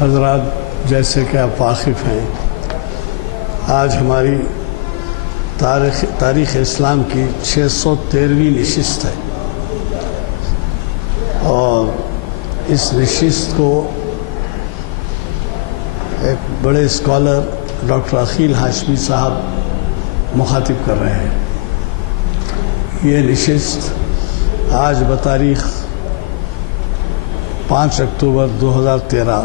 حضرات، جیسے کہ آپ واقف ہیں، آج ہماری تاریخ اسلام کی 613ویں نشست ہے، اور اس نشست کو ایک بڑے اسکالر ڈاکٹر عقیل ہاشمی صاحب مخاطب کر رہے ہیں۔ یہ نشست آج بتاریخ 5 اکتوبر 2013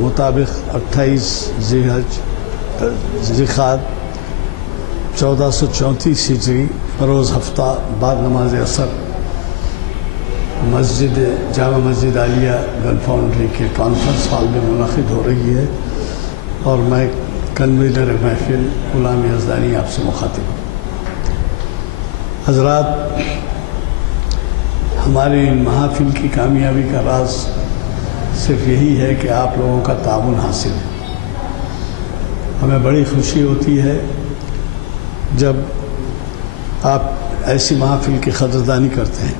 مطابق 28 ذی-الحجہ 1434 ہجری بروز ہفتہ بعد نماز عصر جامع مسجد عالیہ گن فاؤنڈری کے کانفرنس ہال میں منعقد ہو رہی ہے، اور میں کنوینر محفل غلام یزدانی آپ سے مخاطب ہوں۔ حضرات، ہماری محافل کی کامیابی کا راز صرف یہی ہے کہ آپ لوگوں کا تعاون حاصل ہے۔ ہمیں بڑی خوشی ہوتی ہے جب آپ ایسی محافل کی قدردانی کرتے ہیں۔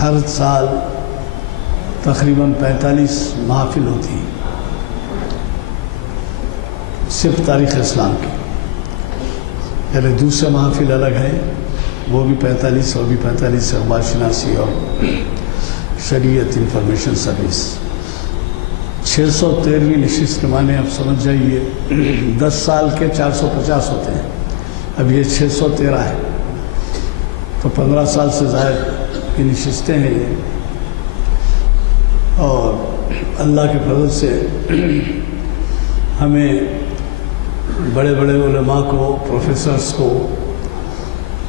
ہر سال تقریباً 45 محافل ہوتی ہیں صرف تاریخ اسلام کی، یعنی دوسرے محافل الگ ہیں، وہ بھی 45 اور بھی 45 اخبار شناسی اور شریعت انفارمیشن سروس۔ 613ویں نشست کے معنی اب سمجھ جائیے، 10 سال کے 450 ہوتے ہیں، اب یہ 613 ہے، تو 15 سال سے زائد کی نشستیں ہیں یہ، اور اللہ کے فضل سے ہمیں بڑے بڑے علماء کو، پروفیسرز کو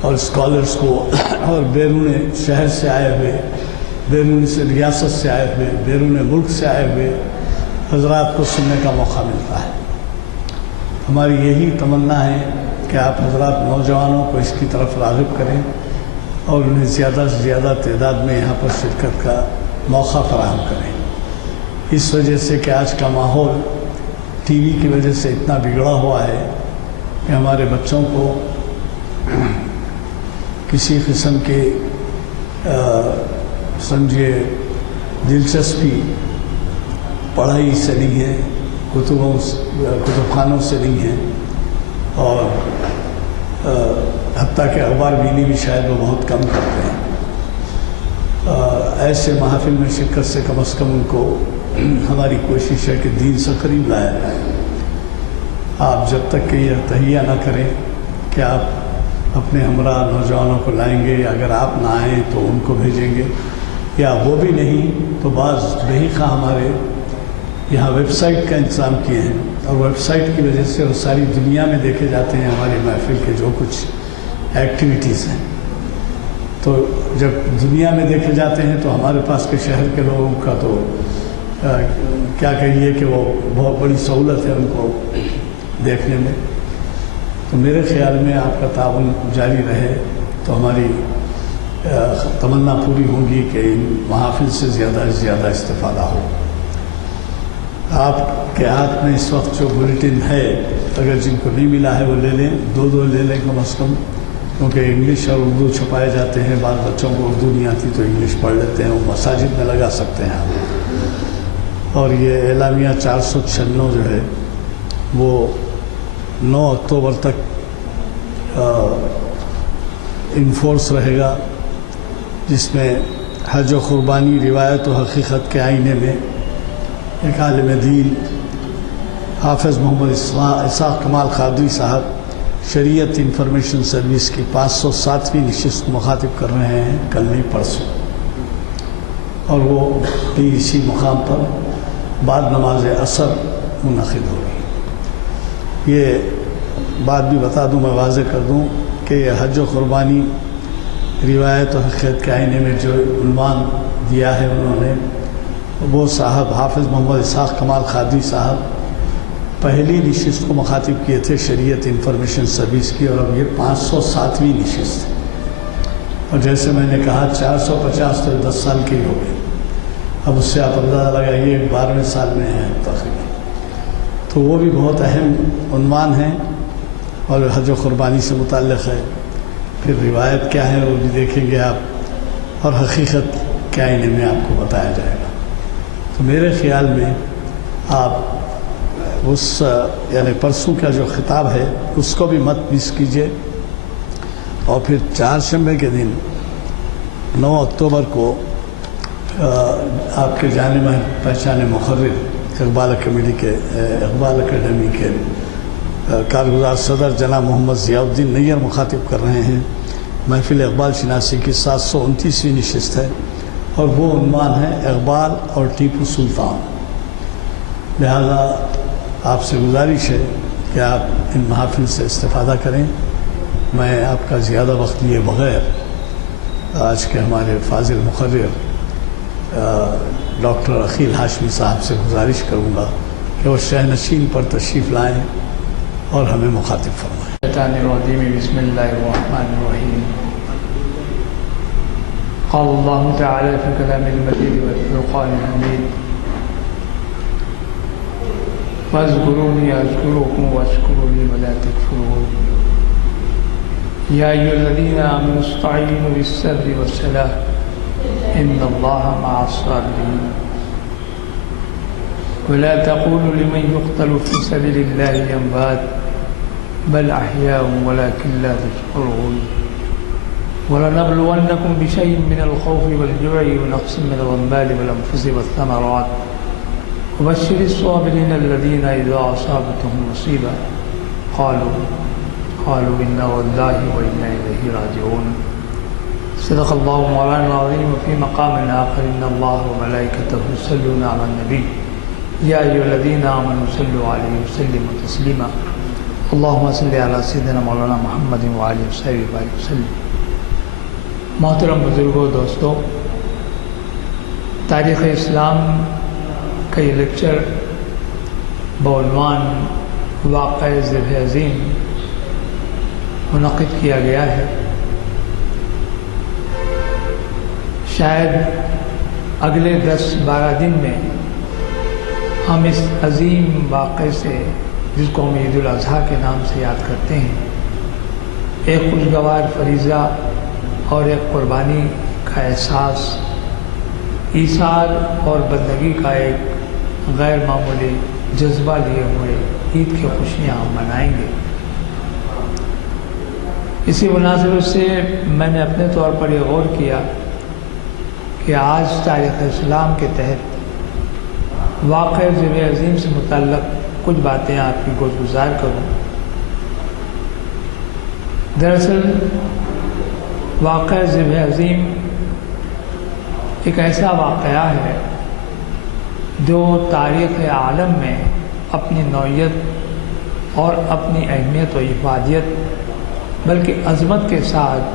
اور اسکالرز کو، اور بیرون شہر سے آئے ہوئے، بیرون سے ریاست سے آئے ہوئے، بیرون ملک سے آئے ہوئے حضرات کو سننے کا موقع ملتا ہے۔ ہماری یہی تمنا ہے کہ آپ حضرات نوجوانوں کو اس کی طرف راغب کریں اور انہیں زیادہ سے زیادہ تعداد میں یہاں پر شرکت کا موقع فراہم کریں، اس وجہ سے کہ آج کا ماحول ٹی وی کی وجہ سے اتنا بگڑا ہوا ہے کہ ہمارے بچوں کو کسی قسم کے سمجھیے دلچسپی پڑھائی سے نہیں ہے، کتب خانوں سے نہیں ہے، اور حتیٰ کہ اخبار بینی بھی شاید وہ بہت کم کرتے ہیں۔ ایسے محافل میں شرکت سے کم از کم ان کو ہماری کوشش ہے کہ دین سے قریب لایا جائے۔ آپ جب تک کہ یہ تہیہ نہ کریں کہ آپ اپنے ہمراہ نوجوانوں کو لائیں گے، یا اگر آپ نہ آئیں تو ان کو بھیجیں گے، یا وہ بھی نہیں تو بعض بہیخواہ ہمارے یہاں ویب سائٹ کا انتظام کیے ہیں، اور ویب سائٹ کی وجہ سے وہ ساری دنیا میں دیکھے جاتے ہیں ہماری محفل کے جو کچھ ایکٹیویٹیز ہیں۔ تو جب دنیا میں دیکھے جاتے ہیں تو ہمارے پاس کے شہر کے لوگوں کا تو کیا کہیے کہ وہ بہت بڑی سہولت ہے ان کو دیکھنے میں۔ تو میرے خیال میں آپ کا تعاون جاری رہے تو ہماری تمنا پوری ہوگی کہ ان محافل سے زیادہ سے زیادہ استفادہ ہو۔ آپ کے ہاتھ میں اس وقت جو بلیٹن ہے، اگر جن کو نہیں ملا ہے وہ لے لیں، 2 لے لیں کم از کم، کیونکہ انگلش اور اردو چھپائے جاتے ہیں، بعض بچوں کو اردو نہیں آتی تو انگلش پڑھ لیتے ہیں، وہ مساجد میں لگا سکتے ہیں آپ۔ اور یہ اعلامیہ 496 جو ہے وہ 9 اکتوبر تک انفورس رہے گا، جس میں حج و قربانی روایت و حقیقت کے آئینے میں ایک عالم دین حافظ محمد اسحاق کمال قادری صاحب شریعت انفارمیشن سروس کی 507ویں نشست مخاطب کر رہے ہیں، کل نہیں پرسوں، اور وہ بھی اسی مقام پر بعد نماز عصر منعقد ہوگی۔ یہ بات بھی بتا دوں، میں واضح کر دوں کہ یہ حج و قربانی روایت و حقیقت کے آئینے میں جو عنوان دیا ہے انہوں نے، وہ صاحب حافظ محمد اسحاق کمال قادری صاحب پہلی نشست کو مخاطب کیے تھے شریعت انفارمیشن سروس کی، اور اب یہ 507ویں نشست ہے، اور جیسے میں نے کہا 450 تو 10 سال کے ہی ہو گئے، اب اس سے آپ اندازہ لگائیے 12ویں سال میں ہیں تقریباً۔ تو وہ بھی بہت اہم عنوان ہیں اور حج و قربانی سے متعلق ہے۔ پھر روایت کیا ہے وہ بھی دیکھیں گے آپ، اور حقیقت کے آئینے میں آپ کو بتایا جائے گا۔ تو میرے خیال میں آپ اس یعنی پرسوں کا جو خطاب ہے اس کو بھی مت مس کیجیے، اور پھر 4 شنبے کے دن 9 اکتوبر کو آپ کے جانے میں پہچانے مقرر اقبال اکیڈمی کے کارگزار صدر جناب محمد ضیاء الدین نیر مخاطب کر رہے ہیں۔ محفل اقبال شناسی کی 729ویں نشست ہے، اور وہ عنوان ہے اقبال اور ٹیپو سلطان۔ لہذا آپ سے گزارش ہے کہ آپ ان محافل سے استفادہ کریں۔ میں آپ کا زیادہ وقت لیے بغیر آج کے ہمارے فاضل مقرر ڈاکٹر عقیل ہاشمی صاحب سے گزارش کروں گا کہ وہ شہنشین پر تشریف لائیں اور ہمیں مخاطب فرمائیں۔ شیطان الرجیم، بسم اللہ الرحمن الرحیم۔ قال اللہ تعالی فی کلام المجید والفرقان الحمید، فاذکرونی اذکرکم واشکروا لی ولا تکفرون۔ یا ایھا الذین آمنوا استعینوا بالصبر والصلاۃ ان اللہ مع الصابرین۔ ولا تقولوا لمن يقتل في سبيل الله اموات بل احیاء ولكن لا تشعرون۔ ولنبلونكم بشيء من الخوف والجوع ونقص من الاموال والانفس والثمرات وبشر الصابرين الذين اذا اصابتهم مصيبة قالوا انا لله وانا اليه راجعون۔ صدق الله مولانا العظيم۔ وفي مقام آخر ان الله وملائكته يصلون على النبي يا ايها الذين امنوا صلوا عليه وسلموا تسليما۔ اللهم صل على سيدنا مولانا محمد وعلى وصحبه وسلم۔ محترم بزرگوں، دوستوں، تاریخ اسلام کا یہ لیکچر بعنوان واقعہ ذبح عظیم منعقد کیا گیا ہے۔ شاید اگلے 10-12 دن میں ہم اس عظیم واقعے سے، جس کو ہم عید الاضحیٰ کے نام سے یاد کرتے ہیں، ایک خوشگوار فریضہ اور ایک قربانی کا احساس، ایثار اور بندگی کا ایک غیر معمولی جذبہ لیے ہوئے عید کی خوشیاں ہم منائیں گے۔ اسی مناسبت سے میں نے اپنے طور پر یہ غور کیا کہ آج تاریخ اسلام کے تحت واقعہ ذبح عظیم سے متعلق کچھ باتیں آپ کی گزار کروں۔ دراصل واقعہ ذبح عظیم ایک ایسا واقعہ ہے جو تاریخ عالم میں اپنی نوعیت اور اپنی اہمیت و افادیت بلکہ عظمت کے ساتھ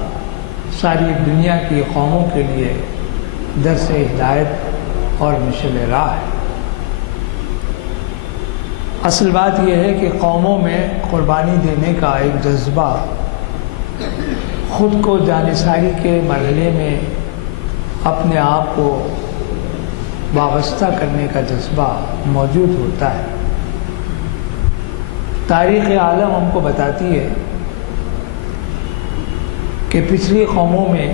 ساری دنیا کی قوموں کے لیے درس ہدایت اور مشعل راہ ہے۔ اصل بات یہ ہے کہ قوموں میں قربانی دینے کا ایک جذبہ، خود کو جانثاری کے مرحلے میں اپنے آپ کو وابستہ کرنے کا جذبہ موجود ہوتا ہے۔ تاریخ عالم ہم کو بتاتی ہے کہ پچھلی قوموں میں،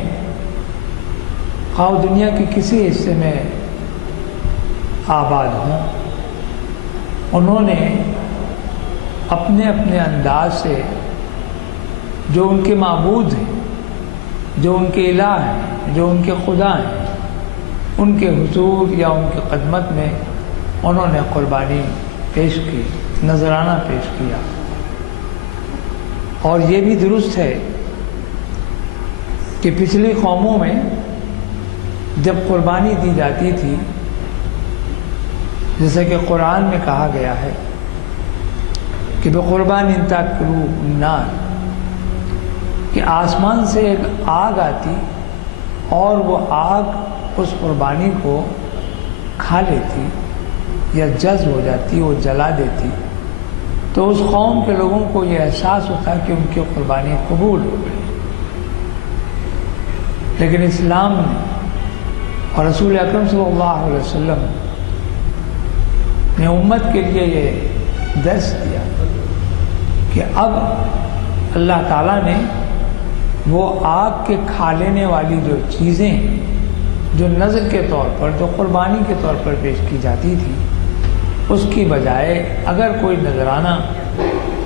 خواہ دنیا کے کسی حصے میں آباد ہوں، انہوں نے اپنے اپنے انداز سے جو ان کے معبود ہیں، جو ان کے الہ ہیں، جو ان کے خدا ہیں، ان کے حضور یا ان کی خدمت میں انہوں نے قربانی پیش کی، نذرانہ پیش کیا۔ اور یہ بھی درست ہے کہ پچھلی قوموں میں جب قربانی دی جاتی تھی، جیسے کہ قرآن میں کہا گیا ہے کہ بقربان تاکلوا النار، کہ آسمان سے ایک آگ آتی اور وہ آگ اس قربانی کو کھا لیتی یا جذب ہو جاتی، وہ جلا دیتی، تو اس قوم کے لوگوں کو یہ احساس ہوتا کہ ان کی قربانی قبول ہو گئی۔ لیکن اسلام نے اور رسول اکرم صلی اللہ علیہ وسلم نے امت کے لیے یہ درس دیا کہ اب اللہ تعالیٰ نے وہ آگ کے کھا لینے والی جو چیزیں جو نذر کے طور پر، جو قربانی کے طور پر پیش کی جاتی تھی، اس کی بجائے اگر کوئی نذرانہ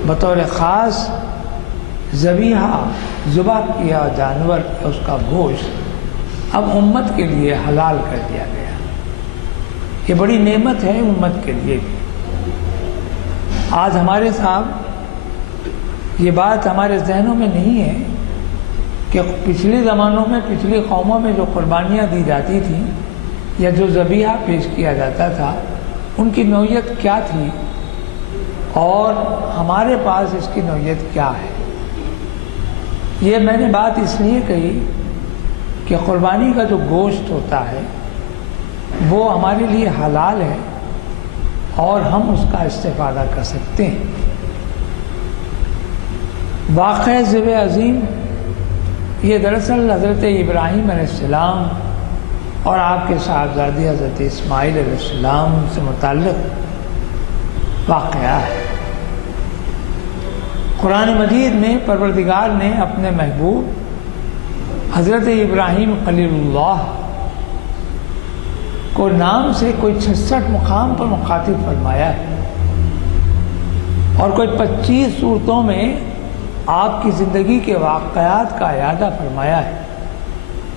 بطور خاص ذبیحہ ذبح کیا جانور اس کا گوشت اب امت کے لیے حلال کر دیا گیا. یہ بڑی نعمت ہے امت کے لیے بھی. آج ہمارے صاحب یہ بات ہمارے ذہنوں میں نہیں ہے کہ پچھلے زمانوں میں، پچھلی قوموں میں جو قربانیاں دی جاتی تھیں یا جو ذبیحہ پیش کیا جاتا تھا ان کی نوعیت کیا تھی اور ہمارے پاس اس کی نوعیت کیا ہے. یہ میں نے بات اس لیے کہی کہ قربانی کا جو گوشت ہوتا ہے وہ ہمارے لیے حلال ہے اور ہم اس کا استفادہ کر سکتے ہیں. واقعہ ذبح عظیم یہ دراصل حضرت ابراہیم علیہ السلام اور آپ کے صاحبزادے حضرت اسماعیل علیہ السلام سے متعلق واقعہ ہے. قرآن مجید میں پروردگار نے اپنے محبوب حضرت ابراہیم خلیل اللہ کو نام سے کوئی 66 مقام پر مخاطب فرمایا ہے اور کوئی 25 صورتوں میں آپ کی زندگی کے واقعات کا اعادہ فرمایا ہے.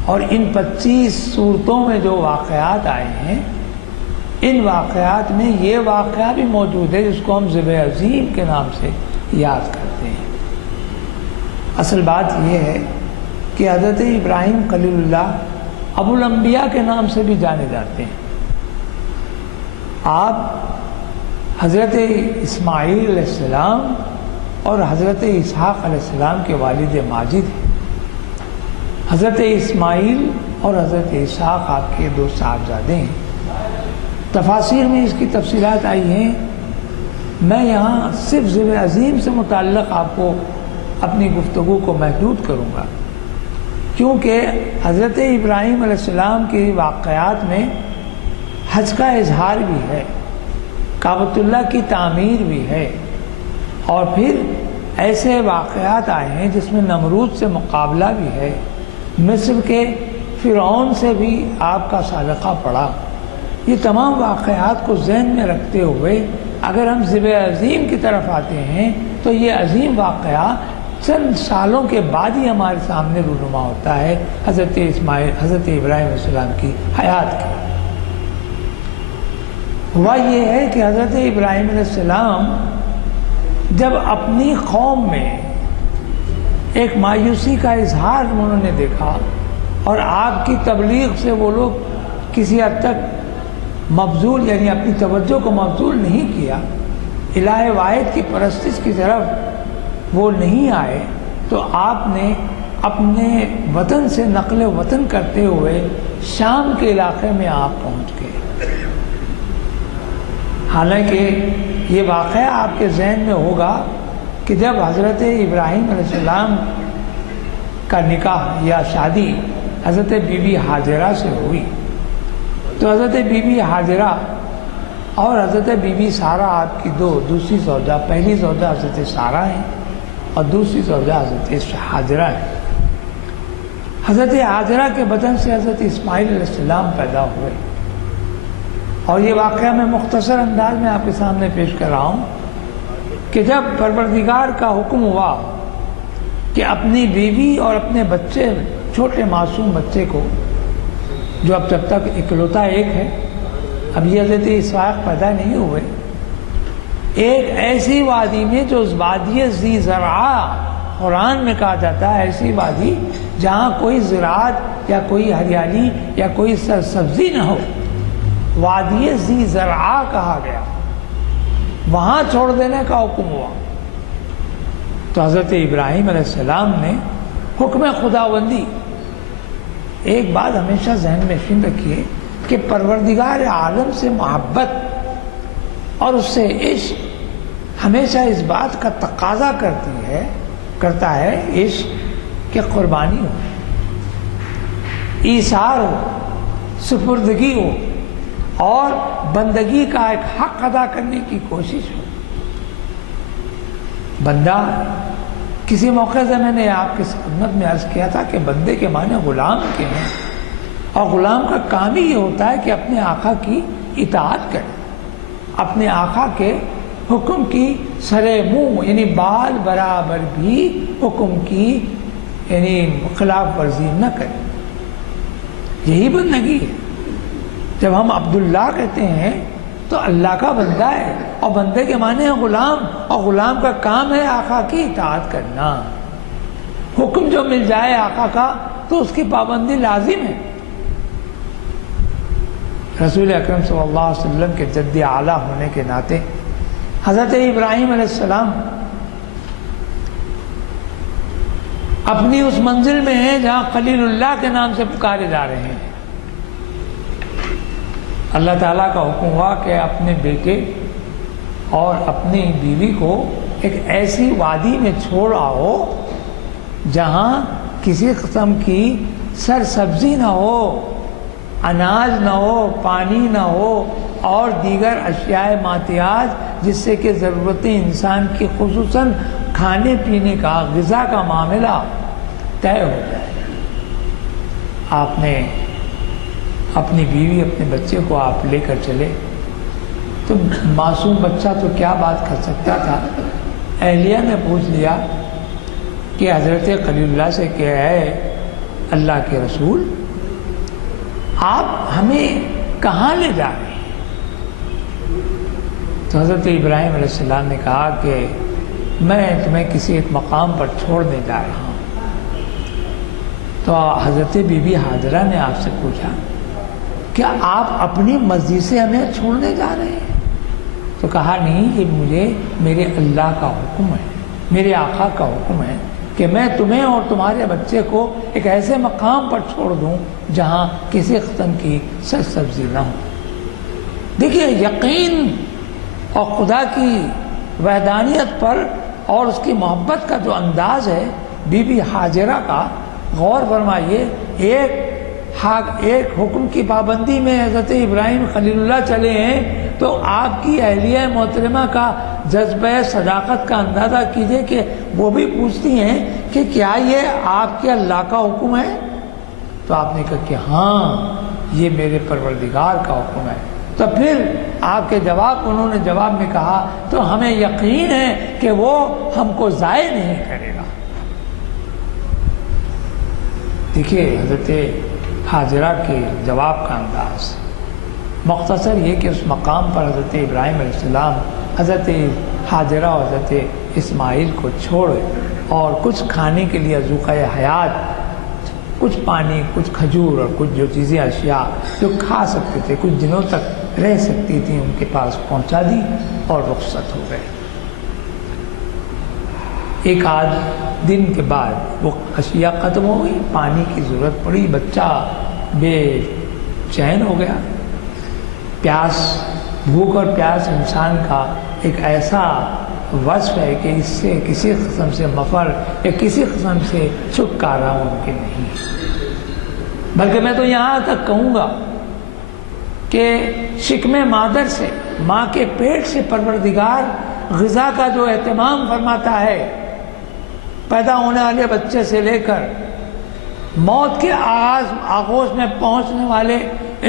اور ان 25 صورتوں میں جو واقعات آئے ہیں ان واقعات میں یہ واقعہ بھی موجود ہے جس کو ہم ذبح عظیم کے نام سے یاد کرتے ہیں. اصل بات یہ ہے کہ حضرت ابراہیم خلیل اللہ ابو الانبیاء کے نام سے بھی جانے جاتے ہیں. آپ حضرت اسماعیل علیہ السلام اور حضرت اسحاق علیہ السلام کے والد ماجد ہیں. حضرت اسماعیل اور حضرت اسحاق آپ کے دو صاحبزادے ہیں. تفاسیر میں اس کی تفصیلات آئی ہیں. میں یہاں صرف ذبح عظیم سے متعلق آپ کو اپنی گفتگو کو محدود کروں گا کیونکہ حضرت ابراہیم علیہ السلام کے واقعات میں حج کا اظہار بھی ہے، کعبۃ اللہ کی تعمیر بھی ہے اور پھر ایسے واقعات آئے ہیں جس میں نمرود سے مقابلہ بھی ہے، مصر کے فرعون سے بھی آپ کا سابقہ پڑا. یہ تمام واقعات کو ذہن میں رکھتے ہوئے اگر ہم ذبح عظیم کی طرف آتے ہیں تو یہ عظیم واقعہ چند سالوں کے بعد ہی ہمارے سامنے رونما ہوتا ہے حضرت ابراہیم علیہ السلام کی حیات کی. ہوا یہ ہے کہ حضرت ابراہیم علیہ السلام جب اپنی قوم میں ایک مایوسی کا اظہار انہوں نے دیکھا اور آپ کی تبلیغ سے وہ لوگ کسی حد تک مبذول یعنی اپنی توجہ کو مبذول نہیں کیا، الہ واحد کی پرستش کی طرف وہ نہیں آئے، تو آپ نے اپنے وطن سے نقل وطن کرتے ہوئے شام کے علاقے میں آپ پہنچ گئے. حالانکہ یہ واقعہ آپ کے ذہن میں ہوگا کہ جب حضرت ابراہیم علیہ السلام کا نکاح یا شادی حضرت بی بی حاجرہ سے ہوئی تو حضرت بی بی حاجرہ اور حضرت بی بی سارہ آپ کی دوسری زوجہ، پہلی زوجہ حضرت سارہ ہیں اور دوسری زوجہ حضرت حاجرہ ہیں. حضرت حاجرہ کے بدن سے حضرت اسماعیل علیہ السلام پیدا ہوئے اور یہ واقعہ میں مختصر انداز میں آپ کے سامنے پیش کر رہا ہوں کہ جب پروردگار کا حکم ہوا کہ اپنی بیوی اور اپنے بچے، چھوٹے معصوم بچے کو جو اب جب تک اکلوتا ایک ہے، اب یہ حضرت اسحاق پیدا نہیں ہوئے، ایک ایسی وادی میں جو وادی ذی زرعا قرآن میں کہا جاتا ہے، ایسی وادی جہاں کوئی زراعت یا کوئی ہریالی یا کوئی سبزی نہ ہو، وادی ذی زرعا کہا گیا، وہاں چھوڑ دینے کا حکم ہوا. تو حضرت ابراہیم علیہ السلام نے حکم خداوندی، ایک بات ہمیشہ ذہن میں نشین رکھیے کہ پروردگار عالم سے محبت اور اس سے عشق ہمیشہ اس بات کا تقاضا کرتا ہے عشق کہ قربانی ہو، ایثار ہو، سپردگی ہو اور بندگی کا ایک حق ادا کرنے کی کوشش ہو. بندہ، کسی موقع سے میں نے آپ کی خدمت میں عرض کیا تھا کہ بندے کے معنی غلام کے ہیں اور غلام کا کام ہی یہ ہوتا ہے کہ اپنے آقا کی اطاعت کرے، اپنے آقا کے حکم کی سرے منہ یعنی بال برابر بھی حکم کی یعنی خلاف ورزی نہ کرے. یہی بندگی ہے. جب ہم عبداللہ کہتے ہیں تو اللہ کا بندہ ہے، اور بندے کے معنی ہے غلام، اور غلام کا کام ہے آقا کی اطاعت کرنا. حکم جو مل جائے آقا کا تو اس کی پابندی لازم ہے. رسول اکرم صلی اللہ علیہ وسلم کے جد اعلیٰ ہونے کے ناطے حضرت ابراہیم علیہ السلام اپنی اس منزل میں ہیں جہاں خلیل اللہ کے نام سے پکارے جا رہے ہیں. اللہ تعالیٰ کا حکم ہوا کہ اپنے بیٹے اور اپنی بیوی کو ایک ایسی وادی میں چھوڑ آؤ جہاں کسی قسم کی سرسبزی نہ ہو، اناج نہ ہو، پانی نہ ہو اور دیگر اشیاء ماتیات جس سے کہ ضرورتیں انسان کی خصوصاً کھانے پینے کا غذا کا معاملہ طے ہو جائے. آپ نے اپنی بیوی اپنے بچے کو آپ لے کر چلے تو معصوم بچہ تو کیا بات کر سکتا تھا. اہلیہ نے پوچھ لیا کہ حضرت خلیل اللہ سے کہ ہے اللہ کے رسول آپ ہمیں کہاں لے جا رہے ہیں؟ تو حضرت ابراہیم علیہ السلام نے کہا کہ میں تمہیں کسی ایک مقام پر چھوڑنے جا رہا ہوں. تو حضرت بی بی حاجرہ نے آپ سے پوچھا کیا آپ اپنی مرضی سے ہمیں چھوڑنے جا رہے ہیں؟ تو کہا نہیں، یہ مجھے میرے اللہ کا حکم ہے، میرے آقا کا حکم ہے کہ میں تمہیں اور تمہارے بچے کو ایک ایسے مقام پر چھوڑ دوں جہاں کسی قسم کی سرسبزی نہ ہو. دیکھیے یقین اور خدا کی وحدانیت پر اور اس کی محبت کا جو انداز ہے بی بی حاجرہ کا، غور فرمائیے. ایک حکم کی پابندی میں حضرت ابراہیم خلیل اللہ چلے ہیں تو آپ کی اہلیہ محترمہ کا جذبہ صداقت کا اندازہ کیجئے کہ وہ بھی پوچھتی ہیں کہ کیا یہ آپ کے اللہ کا حکم ہے؟ تو آپ نے کہا کہ ہاں یہ میرے پروردگار کا حکم ہے. تو پھر آپ کے انہوں نے جواب میں کہا تو ہمیں یقین ہے کہ وہ ہم کو ضائع نہیں کرے گا. دیکھیے حضرت حاجرہ کے جواب کا انداز مختصر یہ کہ اس مقام پر حضرت ابراہیم علیہ السلام حضرت حاجرہ اور حضرت اسماعیل کو چھوڑے اور کچھ کھانے کے لیے ذوقہ حیات، کچھ پانی، کچھ کھجور اور کچھ جو چیزیں اشیاء جو کھا سکتے تھے، کچھ دنوں تک رہ سکتی تھیں، ان کے پاس پہنچا دی اور رخصت ہو گئے. ایک آدھ دن کے بعد وہ اشیاء ختم ہو گئی، پانی کی ضرورت پڑی، بچہ بے چین ہو گیا. پیاس، بھوک اور پیاس انسان کا ایک ایسا وصف ہے کہ اس سے کسی قسم سے مفر یا کسی قسم سے چھٹکارا ممکن نہیں. بلکہ میں تو یہاں تک کہوں گا کہ شکم مادر سے، ماں کے پیٹ سے پروردگار غذا کا جو اہتمام فرماتا ہے، پیدا ہونے والے بچے سے لے کر موت کے آغوش میں پہنچنے والے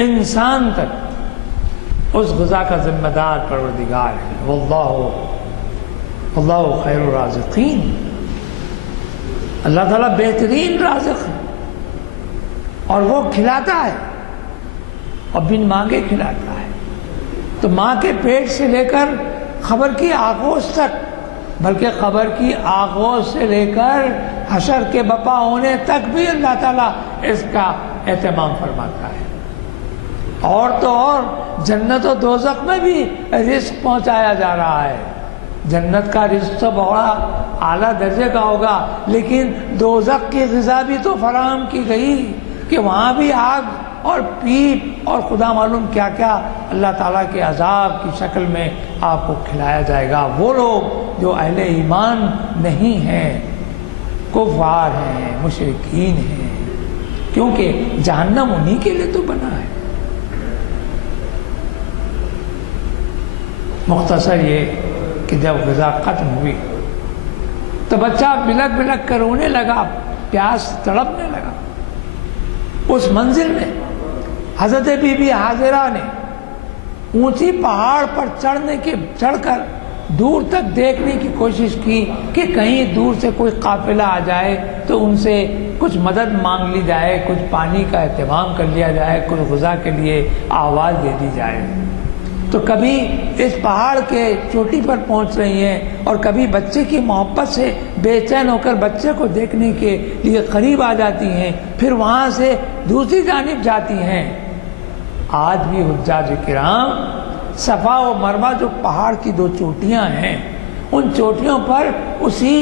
انسان تک اس غذا کا ذمہ دار پروردگار ہے. واللہ خیر الرازقین. اللہ تعالیٰ بہترین رازق ہے اور وہ کھلاتا ہے اور بن مانگے کھلاتا ہے. تو ماں کے پیٹ سے لے کر خبر کی آغوش تک، بلکہ خبر کی آغوش سے لے کر حشر کے بپا ہونے تک بھی اللہ تعالیٰ اس کا اہتمام فرماتا ہے. اور تو اور جنت و دوزخ میں بھی رزق پہنچایا جا رہا ہے. جنت کا رزق تو بڑا اعلیٰ درجے کا ہوگا، لیکن دوزخ کی غذا بھی تو فراہم کی گئی کہ وہاں بھی آگ اور پیپ اور خدا معلوم کیا کیا اللہ تعالیٰ کے عذاب کی شکل میں آپ کو کھلایا جائے گا. وہ لوگ جو اہل ایمان نہیں ہیں، کفار ہیں، مشرکین ہیں، کیونکہ جہنم انہی کے لیے تو بنا ہے. مختصر یہ کہ جب غذا ختم ہوئی تو بچہ بلک بلک کر رونے لگا، پیاس تڑپنے لگا. اس منزل میں حضرت بی بی حاضرہ نے اونچی پہاڑ پر چڑھ کر دور تک دیکھنے کی کوشش کی کہ کہیں دور سے کوئی قافلہ آ جائے تو ان سے کچھ مدد مانگ لی جائے، کچھ پانی کا اہتمام کر لیا جائے، کچھ غذا کے لیے آواز دے دی جائے۔ تو کبھی اس پہاڑ کے چوٹی پر پہنچ رہی ہیں اور کبھی بچے کی محبت سے بے چین ہو کر بچے کو دیکھنے کے لیے قریب آ جاتی ہیں، پھر وہاں سے دوسری جانب جاتی ہیں۔ آج بھی حجاج کرام صفا و مروہ جو پہاڑ کی دو چوٹیاں ہیں، ان چوٹیوں پر اسی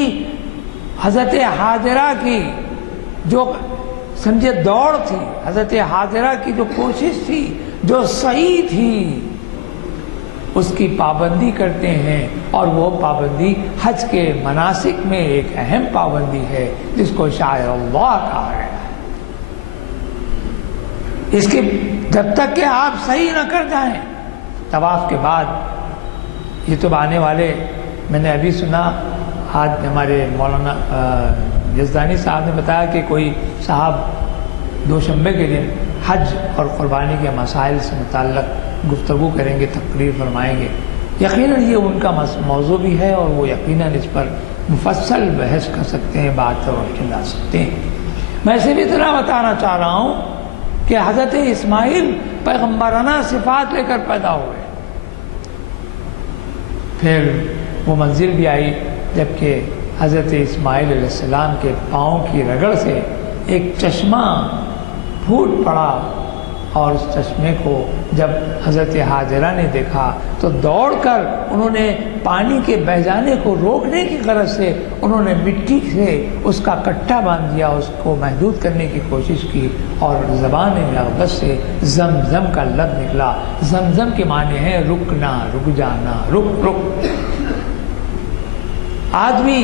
حضرت حاضرہ کی جو سمجھے دوڑ تھی، حضرت حاضرہ کی جو کوشش تھی، جو سعی تھی، اس کی پابندی کرتے ہیں، اور وہ پابندی حج کے مناسک میں ایک اہم پابندی ہے جس کو شاعر اللہ کہا گیا ہے۔ اس کے جب تک کہ آپ صحیح نہ کر جائیں طواف کے بعد، یہ تو آنے والے میں نے ابھی سنا، آج ہمارے مولانا یزدانی صاحب نے بتایا کہ کوئی صاحب دوشنبے کے دن حج اور قربانی کے مسائل سے متعلق گفتگو کریں گے، تقریر فرمائیں گے۔ یقیناً یہ ان کا موضوع بھی ہے اور وہ یقیناً اس پر مفصل بحث کر سکتے ہیں، بات روشنی لا سکتے ہیں۔ میں صرف اتنا بتانا چاہ رہا ہوں کہ حضرت اسماعیل پیغمبرانہ صفات لے کر پیدا ہوئے، پھر وہ منزل بھی آئی جبکہ حضرت اسماعیل علیہ السلام کے پاؤں کی رگڑ سے ایک چشمہ پھوٹ پڑا، اور اس چشمے کو جب حضرت حاجرہ نے دیکھا تو دوڑ کر انہوں نے پانی کے بہہ جانے کو روکنے کی غرض سے انہوں نے مٹی سے اس کا کٹھا باندھ دیا، اس کو محدود کرنے کی کوشش کی، اور زبان اقدس سے زمزم کا لفظ نکلا۔ زمزم کے معنی ہے رکنا، رک جانا، رک رک۔ آج بھی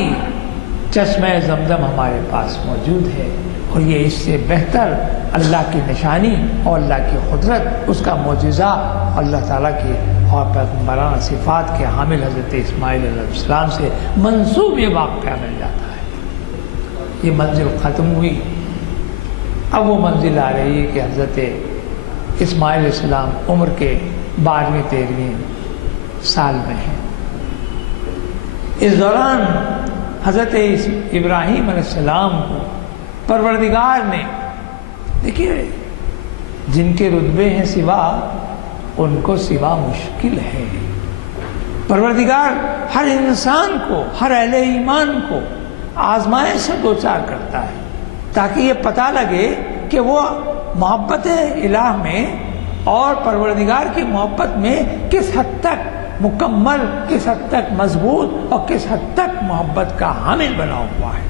چشمہ زمزم ہمارے پاس موجود ہے، اور یہ اس سے بہتر اللہ کی نشانی اور اللہ کی قدرت، اس کا معجزہ، اللہ تعالیٰ کی اور پیغمبرانہ صفات کے حامل حضرت اسماعیل علیہ السلام سے منسوب یہ واقعہ مل جاتا ہے۔ یہ منزل ختم ہوئی، اب وہ منزل آ رہی ہے کہ حضرت اسماعیل علیہ السلام عمر کے 12ویں 13ویں سال میں ہیں۔ اس دوران حضرت ابراہیم علیہ السلام کو پروردگار نے، دیکھیے جن کے رتبے ہیں سوا، ان کو سوا مشکل ہے۔ پروردگار ہر انسان کو، ہر اہل ایمان کو آزمائش سے دوچار کرتا ہے تاکہ یہ پتہ لگے کہ وہ محبت الہ میں اور پروردگار کی محبت میں کس حد تک مکمل، کس حد تک مضبوط اور کس حد تک محبت کا حامل بنا ہوا ہے۔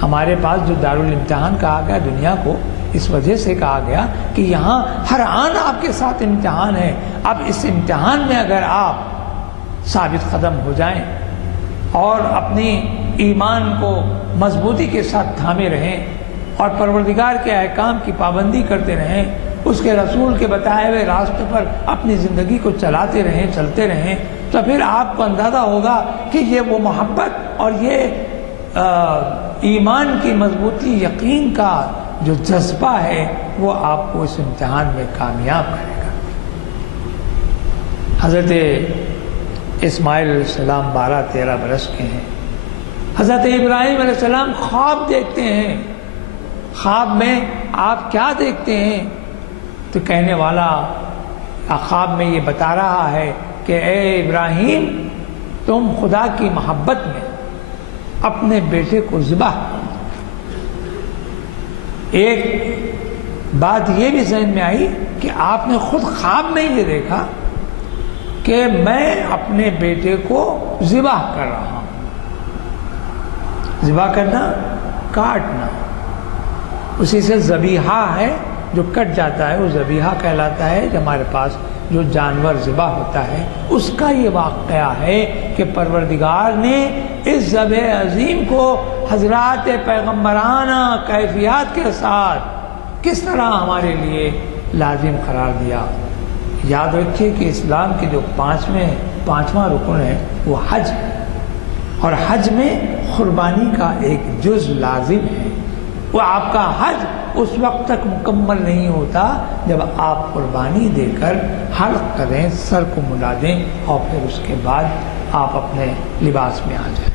ہمارے پاس جو دارالامتحان کہا گیا دنیا کو، اس وجہ سے کہا گیا کہ یہاں ہر آن آپ کے ساتھ امتحان ہے۔ اب اس امتحان میں اگر آپ ثابت قدم ہو جائیں اور اپنی ایمان کو مضبوطی کے ساتھ تھامے رہیں اور پروردگار کے احکام کی پابندی کرتے رہیں، اس کے رسول کے بتائے ہوئے راستے پر اپنی زندگی کو چلاتے رہیں، چلتے رہیں، تو پھر آپ کو اندازہ ہوگا کہ یہ وہ محبت اور یہ ایمان کی مضبوطی، یقین کا جو جذبہ ہے، وہ آپ کو اس امتحان میں کامیاب کرے گا۔ حضرت اسماعیل علیہ السلام 12-13 برس کے ہیں۔ حضرت ابراہیم علیہ السلام خواب دیکھتے ہیں۔ خواب میں آپ کیا دیکھتے ہیں؟ تو کہنے والا خواب میں یہ بتا رہا ہے کہ اے ابراہیم، تم خدا کی محبت میں اپنے بیٹے کو ذبح کرو۔ ایک بات یہ بھی ذہن میں آئی کہ آپ نے خود خواب میں یہ دیکھا کہ میں اپنے بیٹے کو ذبح کر رہا ہوں۔ ذبح کرنا، کاٹنا، اسی سے ذبیحہ ہے جو کٹ جاتا ہے، وہ ذبیحہ کہلاتا ہے۔ جو ہمارے پاس جو جانور ذبح ہوتا ہے، اس کا یہ واقعہ ہے کہ پروردگار نے اس ذبح عظیم کو حضرات پیغمبرانہ کیفیات کے ساتھ کس طرح ہمارے لیے لازم قرار دیا۔ یاد رکھیے کہ اسلام کے جو پانچواں رکن ہے وہ حج ہے، اور حج میں قربانی کا ایک جز لازم ہے۔ وہ آپ کا حج اس وقت تک مکمل نہیں ہوتا جب آپ قربانی دے کر حلق کریں، سر کو ملا دیں، اور پھر اس کے بعد آپ اپنے لباس میں آ جائیں۔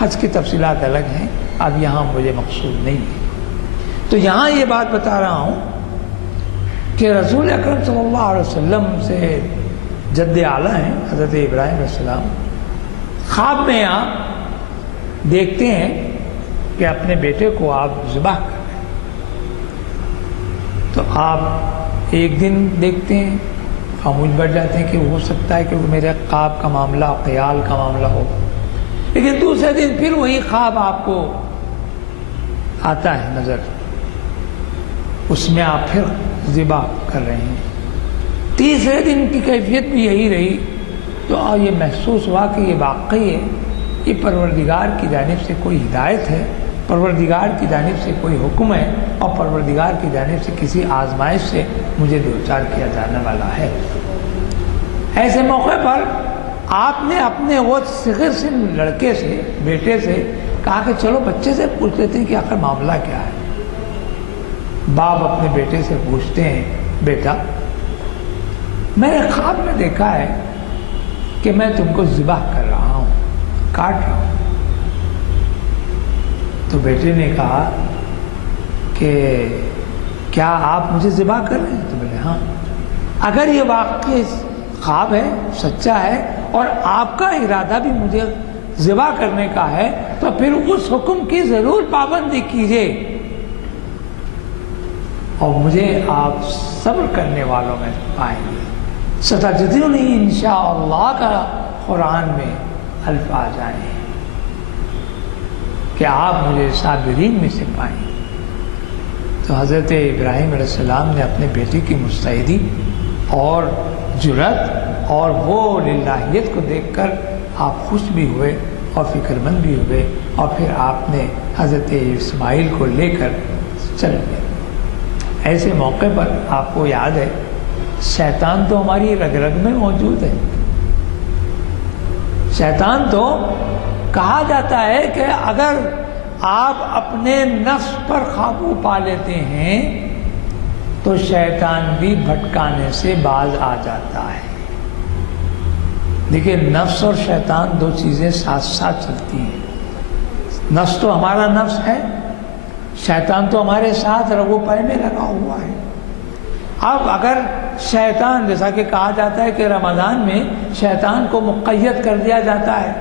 حج کی تفصیلات الگ ہیں، اب یہاں مجھے مقصود نہیں ہے۔ تو یہاں یہ بات بتا رہا ہوں کہ رسول اکرم صلی اللہ علیہ وسلم سے جد اعلیٰ ہیں حضرت ابراہیم علیہ السلام، خواب میں آپ دیکھتے ہیں کہ اپنے بیٹے کو آپ ذبح کر رہے ہیں۔ تو آپ ایک دن دیکھتے ہیں، خاموش بیٹھ جاتے ہیں کہ ہو سکتا ہے کہ وہ میرے خواب کا معاملہ، خیال کا معاملہ ہو، لیکن دوسرے دن پھر وہی خواب آپ کو آتا ہے نظر، اس میں آپ پھر ذبح کر رہے ہیں۔ تیسرے دن کی کیفیت بھی یہی رہی، تو یہ محسوس ہوا کہ یہ واقعی ہے، یہ پروردگار کی جانب سے کوئی ہدایت ہے، پروردگار کی جانب سے کوئی حکم ہے، اور پروردگار کی جانب سے کسی آزمائش سے مجھے دوچار کیا جانے والا ہے۔ ایسے موقع پر آپ نے اپنے وہ صغیر سے لڑکے سے، بیٹے سے کہا کہ چلو بچے سے پوچھ لیتے ہیں کہ آخر معاملہ کیا ہے۔ باپ اپنے بیٹے سے پوچھتے ہیں، بیٹا میں نے خواب میں دیکھا ہے کہ میں تم کو ذبح کر رہا ہوں، کاٹ رہا ہوں۔ تو بیٹے نے کہا کہ کیا آپ مجھے ذبح کر رہے ہیں؟ تو بولے ہاں۔ اگر یہ واقعی خواب ہے، سچا ہے، اور آپ کا ارادہ بھی مجھے ذبح کرنے کا ہے، تو پھر اس حکم کی ضرور پابندی کیجیے، اور مجھے آپ صبر کرنے والوں میں پائیں گے۔ ستجدونی انشاءاللہ کا قرآن میں الفاظ آئے ہیں کہ آپ مجھے صابرین میں سے پائیں گے۔ تو حضرت ابراہیم علیہ السلام نے اپنے بیٹے کی مستعدی اور جرأت اور وہ للہیت کو دیکھ کر آپ خوش بھی ہوئے اور فکر مند بھی ہوئے، اور پھر آپ نے حضرت اسماعیل کو لے کر چل گئے۔ ایسے موقع پر آپ کو یاد ہے، شیطان تو ہماری رگ رگ میں موجود ہے۔ شیطان تو کہا جاتا ہے کہ اگر آپ اپنے نفس پر قابو پا لیتے ہیں تو شیطان بھی بھٹکانے سے باز آ جاتا ہے۔ دیکھیے، نفس اور شیطان دو چیزیں ساتھ ساتھ چلتی ہیں۔ نفس تو ہمارا نفس ہے، شیطان تو ہمارے ساتھ رگو پے میں لگا ہوا ہے۔ اب اگر شیطان، جیسا کہ کہا جاتا ہے کہ رمضان میں شیطان کو مقید کر دیا جاتا ہے،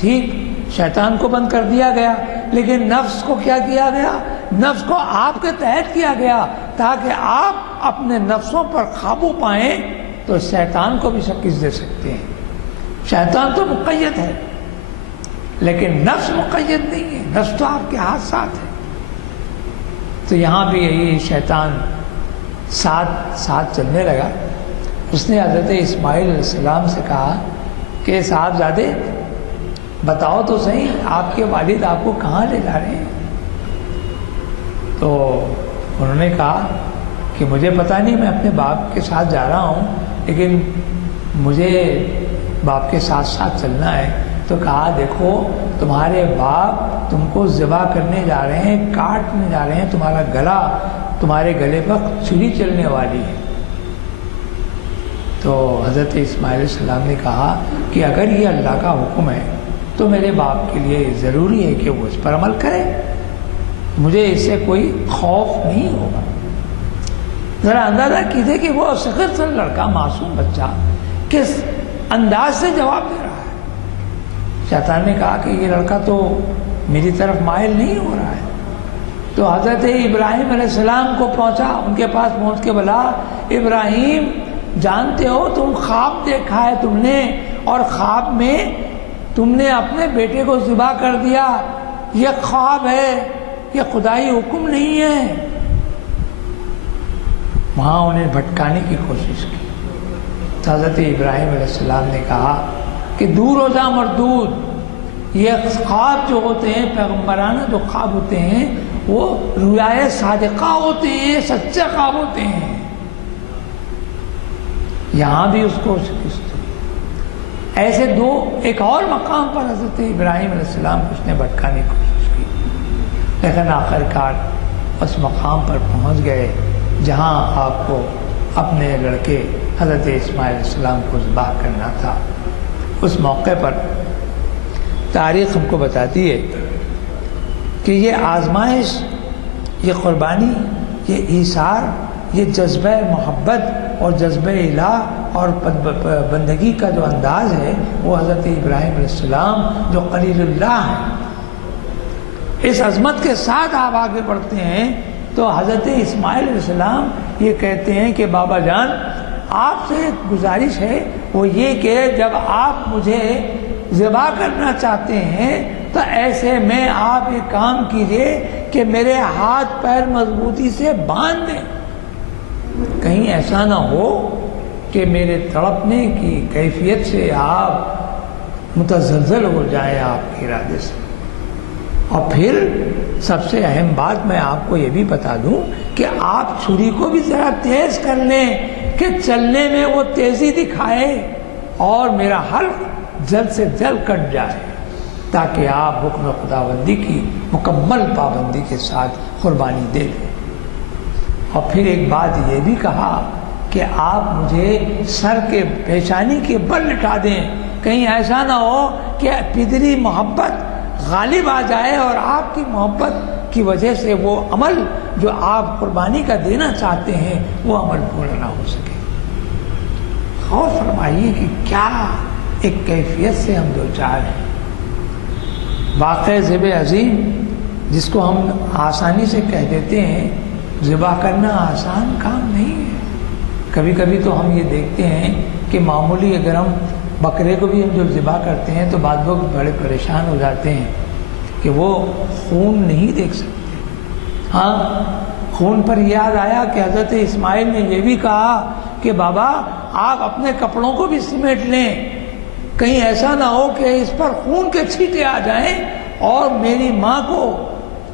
ٹھیک، شیطان کو بند کر دیا گیا، لیکن نفس کو کیا کیا گیا؟ نفس کو آپ کے تحت کیا گیا تاکہ آپ اپنے نفسوں پر قابو پائیں تو شیطان کو بھی شکست دے سکتے ہیں۔ شیطان تو مقید ہے لیکن نفس مقید نہیں ہے، نفس تو آپ کے ہاتھ ساتھ ہے۔ تو یہاں بھی یہی شیطان ساتھ چلنے لگا۔ اس نے حضرت اسماعیل علیہ السلام سے کہا کہ صاحبزادے بتاؤ تو صحیح، آپ کے والد آپ کو کہاں لے جا رہے ہیں؟ تو انہوں نے کہا کہ مجھے پتہ نہیں، میں اپنے باپ کے ساتھ جا رہا ہوں، لیکن مجھے باپ کے ساتھ ساتھ چلنا ہے۔ تو کہا دیکھو، تمہارے باپ تم کو ذبح کرنے جا رہے ہیں، کاٹنے جا رہے ہیں، تمہارا گلا، تمہارے گلے پر چھری چلنے والی ہے۔ تو حضرت اسماعیل علیہ السلام نے کہا کہ اگر یہ اللہ کا حکم ہے تو میرے باپ کے لیے ضروری ہے کہ وہ اس پر عمل کرے، مجھے اس سے کوئی خوف نہیں ہوگا۔ ذرا اندازہ کیجیے کہ وہ صغیر سا لڑکا، معصوم بچہ کس انداز سے جواب دے رہا ہے۔ شیطان نے کہا کہ یہ لڑکا تو میری طرف مائل نہیں ہو رہا ہے۔ تو حضرت ابراہیم علیہ السلام کو پہنچا، ان کے پاس پہنچ کے بولا، ابراہیم جانتے ہو تم خواب دیکھا ہے تم نے، اور خواب میں تم نے اپنے بیٹے کو ذبح کر دیا، یہ خواب ہے، یہ خدائی حکم نہیں ہے۔ وہاں انہیں بھٹکانے کی کوشش کی۔ تو حضرت ابراہیم علیہ السلام نے کہا کہ دور ہو جا مردود، یہ خواب جو ہوتے ہیں، پیغمبرانہ جو خواب ہوتے ہیں، وہ رؤیائے صادقہ ہوتے ہیں، سچے خواب ہوتے ہیں۔ یہاں بھی اس کو شکست ہوئی۔ ایسے ایک اور مقام پر حضرت ابراہیم علیہ السلام کو اس نے بھٹکانے کی کوشش کی، لیکن آخر کار اس مقام پر پہنچ گئے جہاں آپ کو اپنے لڑکے حضرت اسماعیل علیہ السلام کو ذبح کرنا تھا۔ اس موقع پر تاریخ ہم کو بتاتی ہے کہ یہ آزمائش، یہ قربانی، یہ ایثار، یہ جذبہ محبت اور جذبہ الہ اور بندگی کا جو انداز ہے وہ حضرت ابراہیم علیہ السلام جو خلیل اللہ ہیں، اس عظمت کے ساتھ آپ آگے بڑھتے ہیں تو حضرت اسماعیل علیہ السلام یہ کہتے ہیں کہ بابا جان آپ سے ایک گزارش ہے، وہ یہ کہ جب آپ مجھے ذبح کرنا چاہتے ہیں تو ایسے میں آپ یہ کام کیجئے کہ میرے ہاتھ پیر مضبوطی سے باندھ دیں، کہیں ایسا نہ ہو کہ میرے تڑپنے کی کیفیت سے آپ متزلزل ہو جائیں آپ کے ارادے سے۔ اور پھر سب سے اہم بات میں آپ کو یہ بھی بتا دوں کہ آپ چھری کو بھی ذرا تیز کر لیں کہ چلنے میں وہ تیزی دکھائے اور میرا حلق جلد سے جلد کٹ جائے، تاکہ آپ حکم خداوندی کی مکمل پابندی کے ساتھ قربانی دے دیں۔ اور پھر ایک بات یہ بھی کہا کہ آپ مجھے سر کے پیشانی کے بل لٹا دیں، کہیں ایسا نہ ہو کہ پدری محبت غالب آ جائے اور آپ کی محبت کی وجہ سے وہ عمل جو آپ قربانی کا دینا چاہتے ہیں وہ عمل پورا نہ ہو سکے۔ غور فرمائیے کہ کیا ایک کیفیت سے ہم دو چار ہیں۔ واقعہ ذبح عظیم جس کو ہم آسانی سے کہہ دیتے ہیں، ذبح کرنا آسان کام نہیں ہے۔ کبھی کبھی تو ہم یہ دیکھتے ہیں کہ معمولی اگر ہم بکرے کو بھی ہم جب ذبح کرتے ہیں تو بعض لوگ بڑے پریشان ہو جاتے ہیں کہ وہ خون نہیں دیکھ سکتے۔ ہاں، خون پر یاد آیا کہ حضرت اسماعیل نے یہ بھی کہا کہ بابا آپ اپنے کپڑوں کو بھی سمیٹ لیں، کہیں ایسا نہ ہو کہ اس پر خون کے چھینٹے آ جائیں اور میری ماں کو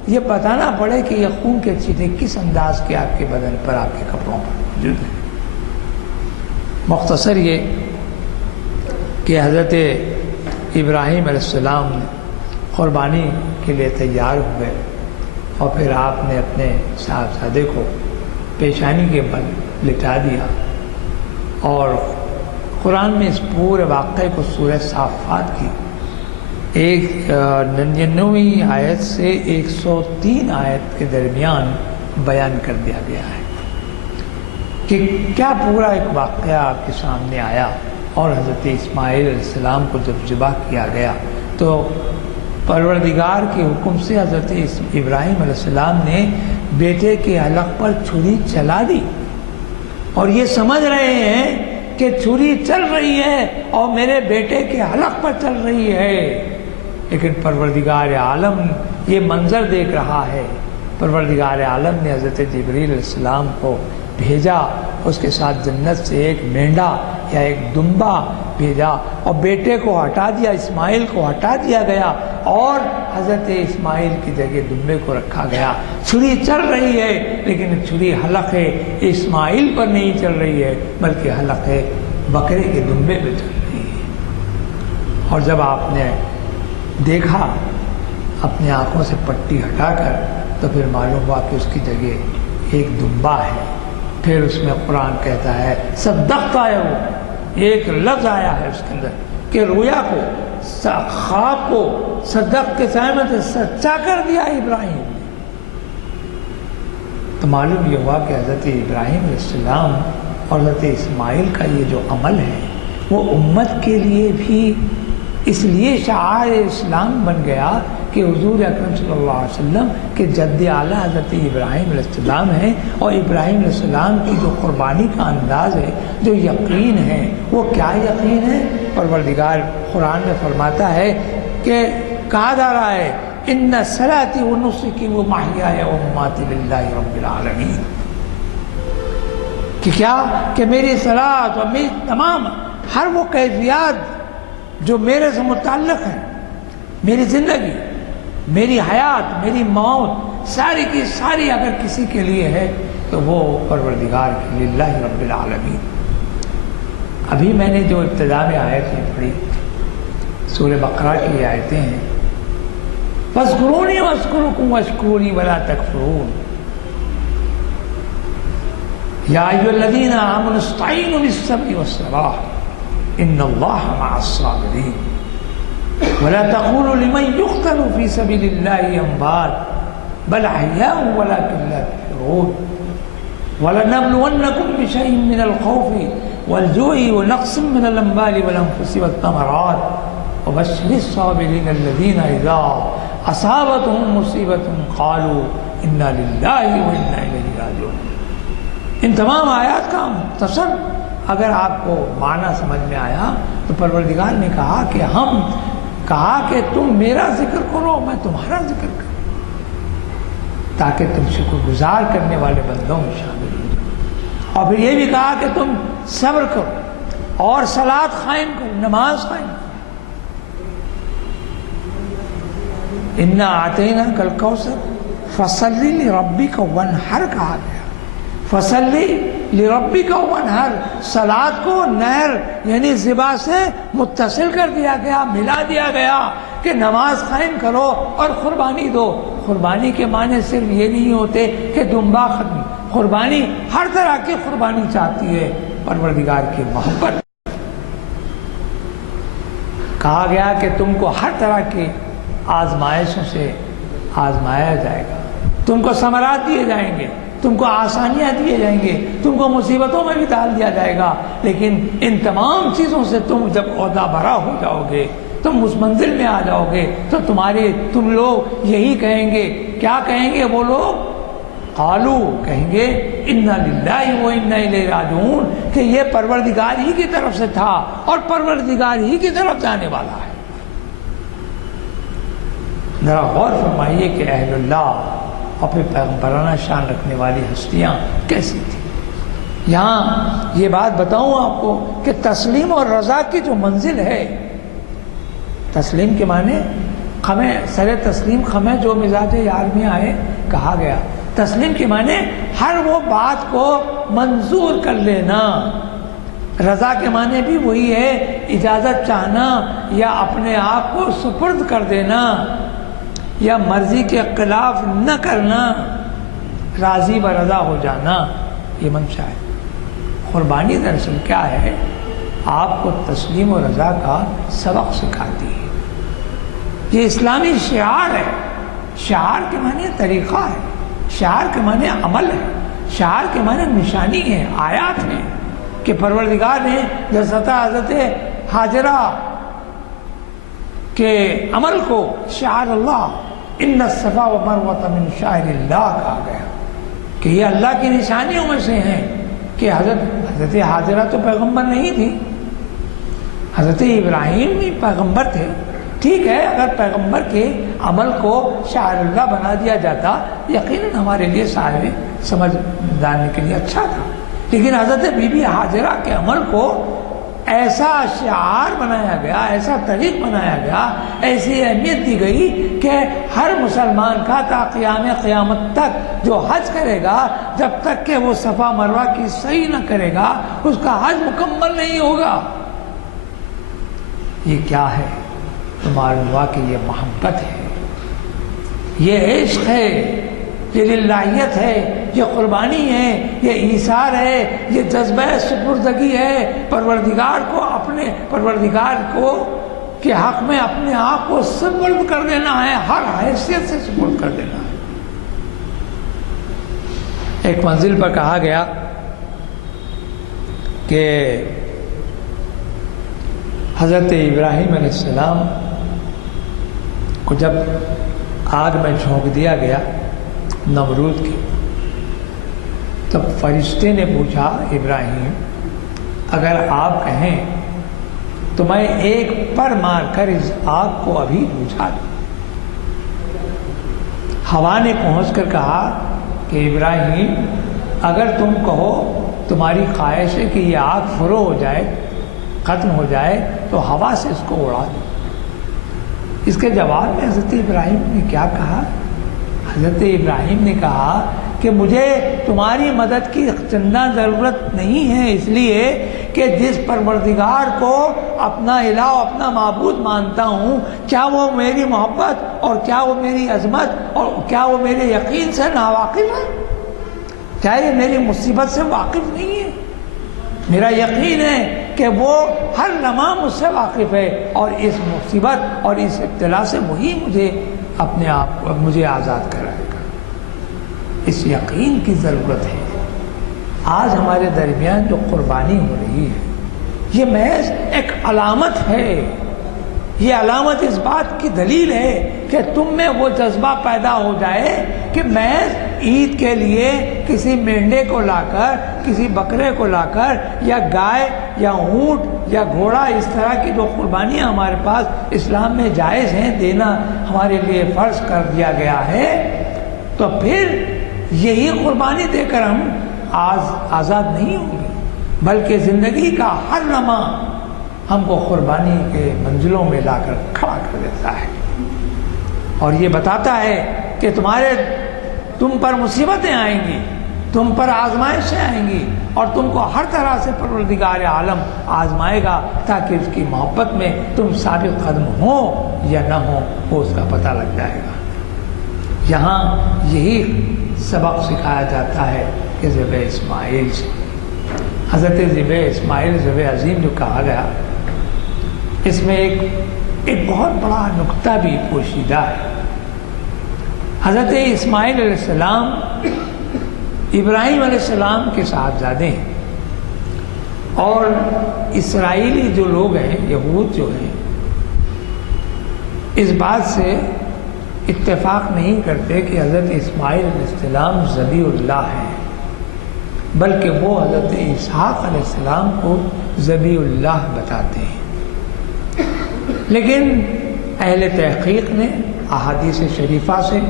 یہ پتہ نہ پڑے کہ یہ خون کے چھینٹے کس انداز کے آپ کے بدن پر، آپ کے کپڑوں پر موجود ہیں۔ مختصر یہ کہ حضرت ابراہیم علیہ السلام قربانی کے لیے تیار ہوئے اور پھر آپ نے اپنے صاحبزادے کو پیشانی کے بل لٹا دیا، اور قرآن میں اس پورے واقعے کو سورہ صافات کی 99ویں آیت سے 103 آیت کے درمیان بیان کر دیا گیا ہے کہ کیا پورا ایک واقعہ آپ کے سامنے آیا۔ اور حضرت اسماعیل علیہ السلام کو جب ذبح کیا گیا تو پروردگار کے حکم سے حضرت ابراہیم علیہ السلام نے بیٹے کے حلق پر چھری چلا دی، اور یہ سمجھ رہے ہیں کہ چھری چل رہی ہے اور میرے بیٹے کے حلق پر چل رہی ہے، لیکن پروردگار عالم یہ منظر دیکھ رہا ہے۔ پروردگار عالم نے حضرت جبریل علیہ السلام کو بھیجا، اس کے ساتھ جنت سے ایک مینڈا یا ایک دمبا بھیجا اور بیٹے کو ہٹا دیا، اسماعیل کو ہٹا دیا گیا اور حضرت اسماعیل کی جگہ دمبے کو رکھا گیا۔ چھری چل رہی ہے لیکن چھری حلق ہے اسماعیل پر نہیں چل رہی ہے، بلکہ حلق ہے بکرے کے دمبے پہ چل رہی ہے۔ اور جب آپ نے دیکھا اپنی آنکھوں سے پٹی ہٹا کر تو پھر معلوم ہوا کہ اس کی جگہ ایک دمبا ہے۔ پھر اس میں قرآن کہتا ہے صدقت ہے، وہ ایک لفظ آیا ہے اس کے اندر کہ رویا کو، خواب کو صدق کے سائے سے سچا کر دیا ابراہیم نے۔ تو معلوم یہ ہوا کہ حضرت ابراہیم علیہ السلام اور حضرت اسماعیل کا یہ جو عمل ہے وہ امت کے لیے بھی اس لیے شعار اسلام بن گیا کہ حضور اکرم صلی اللہ علیہ وسلم کے جد اعلیٰ حضرت ابراہیم علیہ السلام ہیں، اور ابراہیم علیہ السلام کی جو قربانی کا انداز ہے، جو یقین ہے، وہ کیا یقین ہے؟ پروردگار قرآن میں فرماتا ہے کہ کہا جا رہا ہے ان صلاتی و نسکی و محیای و مماتی للہ رب العالمین، کہ کیا کہ میری صلاۃ اور میری تمام ہر وہ کیفیات جو میرے سے متعلق ہیں، میری زندگی، میری حیات، میری موت، ساری کی ساری اگر کسی کے لیے ہے تو وہ پروردگار کی للہ رب العالمین۔ ابھی میں نے جو ابتدا میں آیتیں پڑھی سورہ بقرہ کی آیتیں ہیں، فاذکرونی واذکرکم واشکرونی ولا تکفرون، یا ایھا الذین آمنوا استعینوا بالصبر والصلاۃ ان اللہ مع الصابرین ولا تقولوا لمن يقتل في سبيل الله اموات بل احیاء ولكن لا تشعرون ولنبلونكم بشيء من الخوف والجوع ونقص من الاموال والانفس والثمرات وبشر الصابرين الذين اذا اصابتهم مصیبۃ قالوا انا للہ وانا الیہ راجعون۔ ان تمام آیات کا مختصر اگر آپ کو معنی سمجھ میں آیا تو پروردگار نے کہا کہ تم میرا ذکر کرو میں تمہارا ذکر کروں تاکہ تم شکر گزار کرنے والے بندوں میں شامل ہو جاؤ، اور پھر یہ بھی کہا کہ تم صبر کرو اور صلاۃ قائم کرو، نماز قائم کرو۔ انا اعطیناک الکوثر فصلی لربک وانحر کہا گیا، فصلی لربک وانحر، صلاۃ کو نہر یعنی ذبح سے متصل کر دیا گیا، ملا دیا گیا کہ نماز قائم کرو اور قربانی دو۔ قربانی کے معنی صرف یہ نہیں ہوتے کہ دمبا ختم، قربانی ہر طرح کی قربانی چاہتی ہے پروردگار کی محبت۔ کہا گیا کہ تم کو ہر طرح کی آزمائشوں سے آزمایا جائے گا، تم کو ثمرات دیے جائیں گے، تم کو آسانیاں دیے جائیں گے، تم کو مصیبتوں میں بھی ڈال دیا جائے گا، لیکن ان تمام چیزوں سے تم جب عہدہ برا ہو جاؤ گے، تم اس منزل میں آ جاؤ گے تو تم لوگ یہی کہیں گے، کیا کہیں گے وہ لوگ؟ قالو کہیں گے انا للہ وانا الیہ راجعون، کہ یہ پروردگار ہی کی طرف سے تھا اور پروردگار ہی کی طرف جانے والا ہے۔ ذرا غور فرمائیے کہ اہل اللہ اور پھر پیغمبرانہ شان رکھنے والی ہستیاں کیسی تھیں۔ یہاں یہ بات بتاؤں آپ کو کہ تسلیم اور رضا کی جو منزل ہے، تسلیم کے معنی خمیں، سر تسلیم خمیں جو مزاج یار میں آئے کہا گیا، تسلیم کے معنی ہر وہ بات کو منظور کر لینا، رضا کے معنی بھی وہی ہے، اجازت چاہنا یا اپنے آپ کو سپرد کر دینا یا مرضی کے خلاف نہ کرنا، راضی و رضا ہو جانا، یہ منشا ہے۔ قربانی دراصل کیا ہے؟ آپ کو تسلیم و رضا کا سبق سکھاتی ہے۔ یہ اسلامی شعار ہے، شعار کے معنی طریقہ ہے، شعار کے معنی عمل ہے، شعار کے معنی نشانی ہے، آیات ہیں کہ پروردگار نے حضرت حاجرہ کے عمل کو شعار اللہ ان الصفا والمروہ من شعائر اللہ کہا گیا کہ یہ اللہ کی نشانیوں میں سے ہیں، کہ حضرت حاجرہ تو پیغمبر نہیں تھی، حضرت ابراہیم بھی پیغمبر تھے، ٹھیک ہے، اگر پیغمبر کے عمل کو شعائر اللہ بنا دیا جاتا یقیناً ہمارے لیے صاحب سمجھ جانے کے لیے اچھا تھا، لیکن حضرت بی بی حاجرہ کے عمل کو ایسا شعار بنایا گیا، ایسا طریق بنایا گیا، ایسی اہمیت دی گئی کہ ہر مسلمان کا تا قیامت تک جو حج کرے گا، جب تک کہ وہ صفا مروہ کی صحیح نہ کرے گا اس کا حج مکمل نہیں ہوگا۔ یہ کیا ہے؟ تو معلوم ہوا کہ یہ محبت ہے، یہ عشق ہے، یہ للہیت ہے، یہ قربانی ہے، یہ ایثار ہے، یہ جذبہ سپردگی ہے، پروردگار کو کے حق میں اپنے آپ کو سپرد کر دینا ہے، ہر حیثیت سے سپرد کر دینا ہے۔ ایک منزل پر کہا گیا کہ حضرت ابراہیم علیہ السلام کو جب آگ میں جھونک دیا گیا نمرود کی، تب فرشتے نے پوچھا ابراہیم اگر آپ کہیں تو میں ایک پر مار کر اس آگ کو ابھی بجھا دوں۔ ہوا نے پہنچ کر کہا کہ ابراہیم اگر تم کہو تمہاری خواہش ہے کہ یہ آگ فرو ہو جائے، ختم ہو جائے، تو ہوا سے اس کو اڑا دو۔ اس کے جواب میں حضرت ابراہیم نے کیا کہا؟ حضرت ابراہیم نے کہا کہ مجھے تمہاری مدد کی چندہ ضرورت نہیں ہے، اس لیے کہ جس پروردگار کو اپنا الہ اپنا معبود مانتا ہوں، کیا وہ میری محبت اور کیا وہ میری عظمت اور کیا وہ میرے یقین سے ناواقف ہے؟ کیا یہ میری مصیبت سے واقف نہیں ہے؟ میرا یقین ہے کہ وہ ہر لمحہ مجھ سے واقف ہے، اور اس مصیبت اور اس ابتلا سے وہی مجھے آزاد کرائے گا۔ اس یقین کی ضرورت ہے۔ آج ہمارے درمیان جو قربانی ہو رہی ہے یہ محض ایک علامت ہے، یہ علامت اس بات کی دلیل ہے کہ تم میں وہ جذبہ پیدا ہو جائے کہ محض عید کے لیے کسی مینڈے کو لا کر، کسی بکرے کو لا کر، یا گائے یا اونٹ یا گھوڑا، اس طرح کی جو قربانیاں ہمارے پاس اسلام میں جائز ہیں دینا ہمارے لیے فرض کر دیا گیا ہے، تو پھر یہی قربانی دے کر ہم آزاد نہیں ہوں گے، بلکہ زندگی کا ہر لمحہ ہم کو قربانی کے منزلوں میں لا کر کھڑا کر دیتا ہے، اور یہ بتاتا ہے کہ تم پر مصیبتیں آئیں گی، تم پر آزمائشیں آئیں گی، اور تم کو ہر طرح سے پروردگار عالم آزمائے گا تاکہ اس کی محبت میں تم ثابت قدم ہو یا نہ ہو، وہ اس کا پتہ لگ جائے گا۔ یہاں یہی سبق سکھایا جاتا ہے کہ ذبح اسماعیل سے، حضرت ذبح اسماعیل ذبح عظیم جو کہا گیا، اس میں ایک بہت بڑا نکتہ بھی پوشیدہ ہے۔ حضرت اسماعیل علیہ السلام ابراہیم علیہ السلام کے صاحبزادے ہیں، اور اسرائیلی جو لوگ ہیں، یہود جو ہیں، اس بات سے اتفاق نہیں کرتے کہ حضرت اسماعیل علیہ السلام ذبیح اللہ ہیں، بلکہ وہ حضرت اسحاق علیہ السلام کو ذبیح اللہ بتاتے ہیں۔ لیکن اہل تحقیق نے احادیث شریفہ سے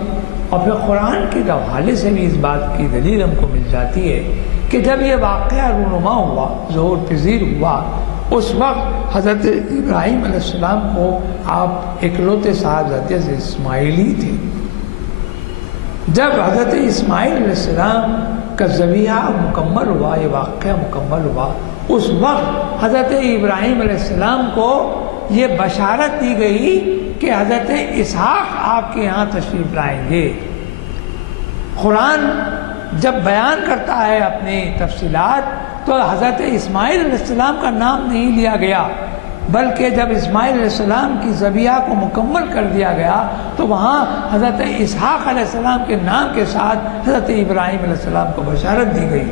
اور پھر قرآن کے حوالے سے بھی اس بات کی دلیل ہم کو مل جاتی ہے کہ جب یہ واقعہ رونما ہوا، ظہور پذیر ہوا، اس وقت حضرت ابراہیم علیہ السلام کو آپ اکلوتے صاحبزادے سے اسماعیلی تھے۔ جب حضرت اسماعیل علیہ السلام کا ذبیحہ مکمل ہوا، یہ واقعہ مکمل ہوا، اس وقت حضرت ابراہیم علیہ السلام کو یہ بشارت دی گئی کہ حضرت اسحاق آپ کے یہاں تشریف لائیں گے۔ قرآن جب بیان کرتا ہے اپنی تفصیلات تو حضرت اسماعیل علیہ السلام کا نام نہیں لیا گیا، بلکہ جب اسماعیل علیہ السلام کی ذبیحہ کو مکمل کر دیا گیا تو وہاں حضرت اسحاق علیہ السلام کے نام کے ساتھ حضرت ابراہیم علیہ السلام کو بشارت دی گئی،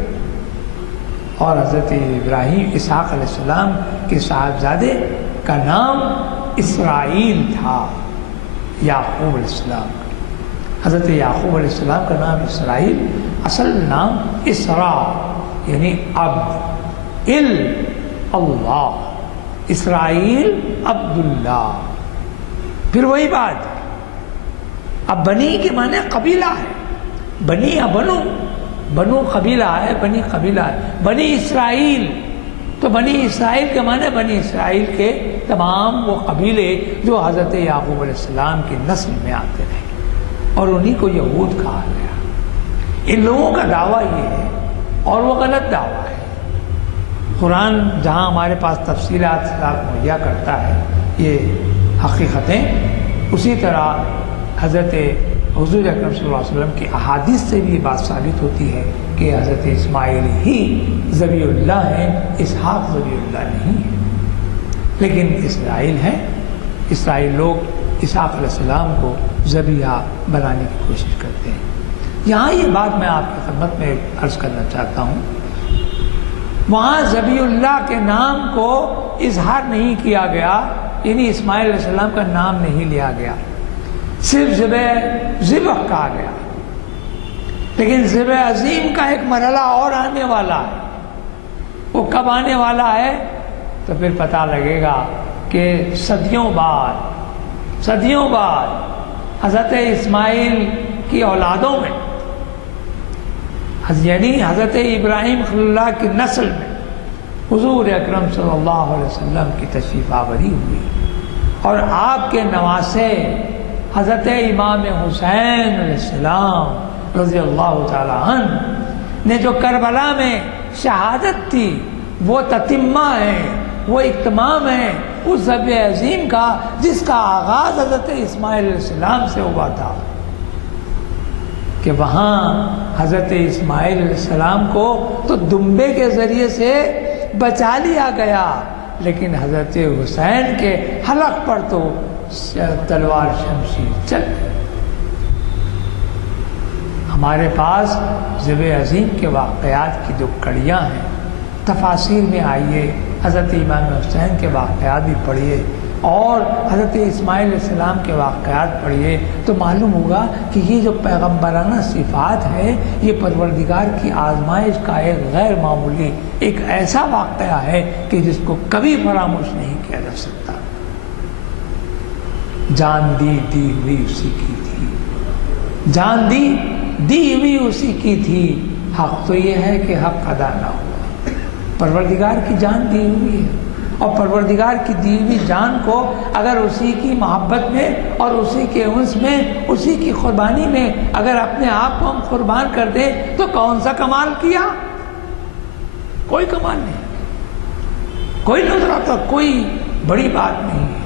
اور حضرت ابراہیم اسحاق علیہ السلام کے صاحبزادے کا نام اسرائیل تھا، یعقوب علیہ السلام۔ حضرت یعقوب علیہ السلام کا نام اسرائیل، اصل نام اسرا یعنی اللہ، اسرائیل عبداللہ۔ پھر وہی بات، اب بنی کے معنی قبیلہ ہے، بنی یا بنو قبیلہ ہے، بنی قبیلہ ہے، بنی اسرائیل، تو بنی اسرائیل کے معنی بنی اسرائیل کے تمام وہ قبیلے جو حضرت یعقوب علیہ السلام کی نسل میں آتے رہے، اور انہی کو یہود کہا گیا۔ ان لوگوں کا دعویٰ یہ ہے، اور وہ غلط دعویٰ ہے۔ قرآن جہاں ہمارے پاس تفصیلات مہیا کرتا ہے یہ حقیقتیں، اسی طرح حضرت حضور اکرم صلی اللہ علیہ وسلم کی احادیث سے بھی یہ بات ثابت ہوتی ہے کہ حضرت اسماعیل ہی ذبیح اللہ ہیں، اسحاق ذبیح اللہ نہیں ہے۔ لیکن اسرائیل ہیں، اسرائیل لوگ اسحاق علیہ السلام کو ذبیحہ بنانے کی کوشش کرتے ہیں۔ یہاں یہ بات میں آپ کی خدمت میں عرض کرنا چاہتا ہوں، وہاں ذبیح اللہ کے نام کو اظہار نہیں کیا گیا، یعنی اسماعیل علیہ السلام کا نام نہیں لیا گیا، صرف ذبح کہا گیا۔ لیکن ذبح عظیم کا ایک مرحلہ اور آنے والا ہے، وہ کب آنے والا ہے تو پھر پتہ لگے گا کہ صدیوں بعد حضرت اسماعیل کی اولادوں میں، یعنی حضرت ابراہیم خلیل اللہ کی نسل میں حضور اکرم صلی اللہ علیہ وسلم کی تشریف آوری ہوئی، اور آپ کے نواسے حضرت امام حسین علیہ السلام رضی اللہ تعالی عنہ نے جو کربلا میں شہادت تھی، وہ تتمہ ہے، وہ اکتمام ہے اس ذبح عظیم کا جس کا آغاز حضرت اسماعیل علیہ السلام سے ہوا تھا۔ کہ وہاں حضرت اسماعیل علیہ السلام کو تو دمبے کے ذریعے سے بچا لیا گیا، لیکن حضرت حسین کے حلق پر تو تلوار شمشیر چل گئی۔ ہمارے پاس ذبح عظیم کے واقعات کی جو کڑیاں ہیں، تفاسیر میں آئیے، حضرت امام حسین کے واقعات بھی پڑھیے اور حضرت اسماعیل علیہ السلام کے واقعات پڑھیے، تو معلوم ہوگا کہ یہ جو پیغمبرانہ صفات ہے یہ پروردگار کی آزمائش کا ایک غیر معمولی، ایک ایسا واقعہ ہے کہ جس کو کبھی فراموش نہیں کیا جا سکتا۔ جان دی ہوئی اسی کی تھی، جان دی ہوئی اسی کی تھی، حق تو یہ ہے کہ حق ادا نہ ہوا۔ پروردگار کی جان دی ہوئی ہے، اور پروردگار کی دی ہوئی جان کو اگر اسی کی محبت میں اور اسی کے انس میں، اسی کی قربانی میں اگر اپنے آپ کو ہم قربان کر دیں تو کون سا کمال کیا؟ کوئی کمال نہیں، کوئی نظراتہ، کوئی بڑی بات نہیں ہے۔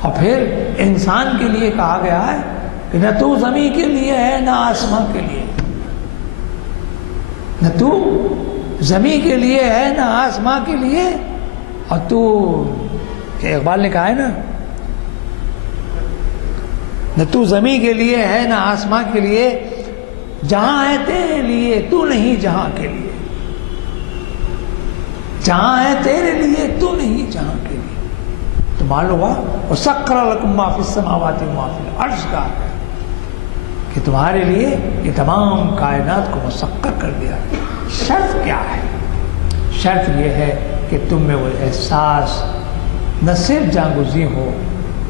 اور پھر انسان کے لیے کہا گیا ہے کہ نہ تو زمین کے لیے ہے نہ آسمان کے لیے، نہ تو زمین کے لیے ہے نہ آسمان کے لیے، اور تو اقبال نے کہا ہے نا، نہ تو زمین کے لیے ہے نہ آسمان کے لیے، جہاں ہے تیرے لیے تو نہیں جہاں کے لیے، جہاں ہے تیرے لیے تو نہیں جہاں کے لیے۔ تو معلوم ہوا وَسَخَّرَ لَكُم مَّا فِي السَّمَاوَاتِ وَمَا فِي الْأَرْضِ کا ہے کہ تمہارے لیے یہ تمام کائنات کو مسخر کر دیا۔ شرط کیا ہے؟ شرط یہ ہے کہ تم میں وہ احساس نہ صرف جاگزی ہو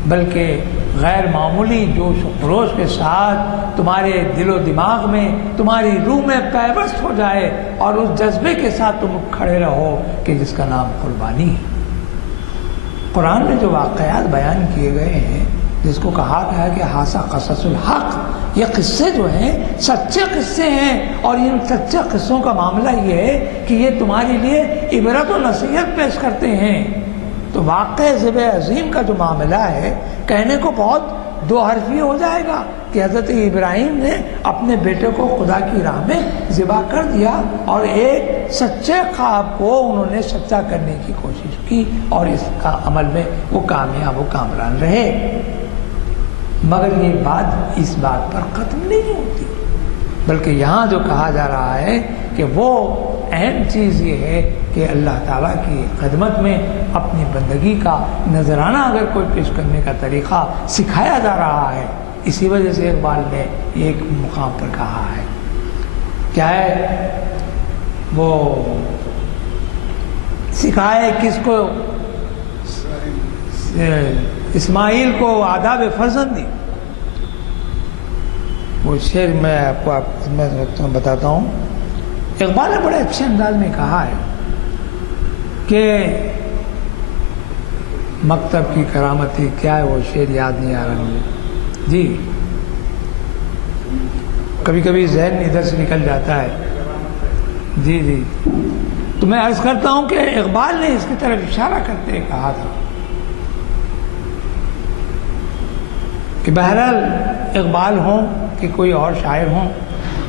بلکہ غیر معمولی جوش و خروش کے ساتھ تمہارے دل و دماغ میں، تمہاری روح میں پیوست ہو جائے، اور اس جذبے کے ساتھ تم کھڑے رہو کہ جس کا نام قربانی ہے۔ قرآن میں جو واقعات بیان کیے گئے ہیں، جس کو کہا گیا ہے کہ ہاسا قصص الحق، یہ قصے جو ہیں سچے قصے ہیں، اور ان سچے قصوں کا معاملہ یہ ہے کہ یہ تمہارے لیے عبرت و نصیحت پیش کرتے ہیں۔ تو واقع ذبح عظیم کا جو معاملہ ہے، کہنے کو بہت دو حرفی ہو جائے گا کہ حضرت ابراہیم نے اپنے بیٹے کو خدا کی راہ میں ذبح کر دیا، اور ایک سچے خواب کو انہوں نے سچا کرنے کی کوشش کی، اور اس کا عمل میں وہ کامیاب و کامران رہے۔ مگر یہ بات اس بات پر ختم نہیں ہوتی، بلکہ یہاں جو کہا جا رہا ہے کہ وہ اہم چیز یہ ہے کہ اللہ تعالیٰ کی خدمت میں اپنی بندگی کا نذرانہ اگر کوئی پیش کرنے کا طریقہ سکھایا جا رہا ہے۔ اسی وجہ سے اقبال نے ایک مقام پر کہا ہے، کیا ہے وہ سکھائے کس کو؟ اسماعیل کو آداب فرزندی۔ وہ شعر میں آپ کو بتاتا ہوں۔ اقبال نے بڑے اچھے انداز میں کہا ہے کہ مکتب کی کرامتی، کیا ہے وہ شعر یاد نہیں آ رہا مجھے، جی کبھی کبھی ذہن ادھر سے نکل جاتا ہے، جی تو میں عرض کرتا ہوں کہ اقبال نے اس کی طرف اشارہ کرتے کہا تھا کہ بہرحال اقبال ہوں کہ کوئی اور شاعر ہوں،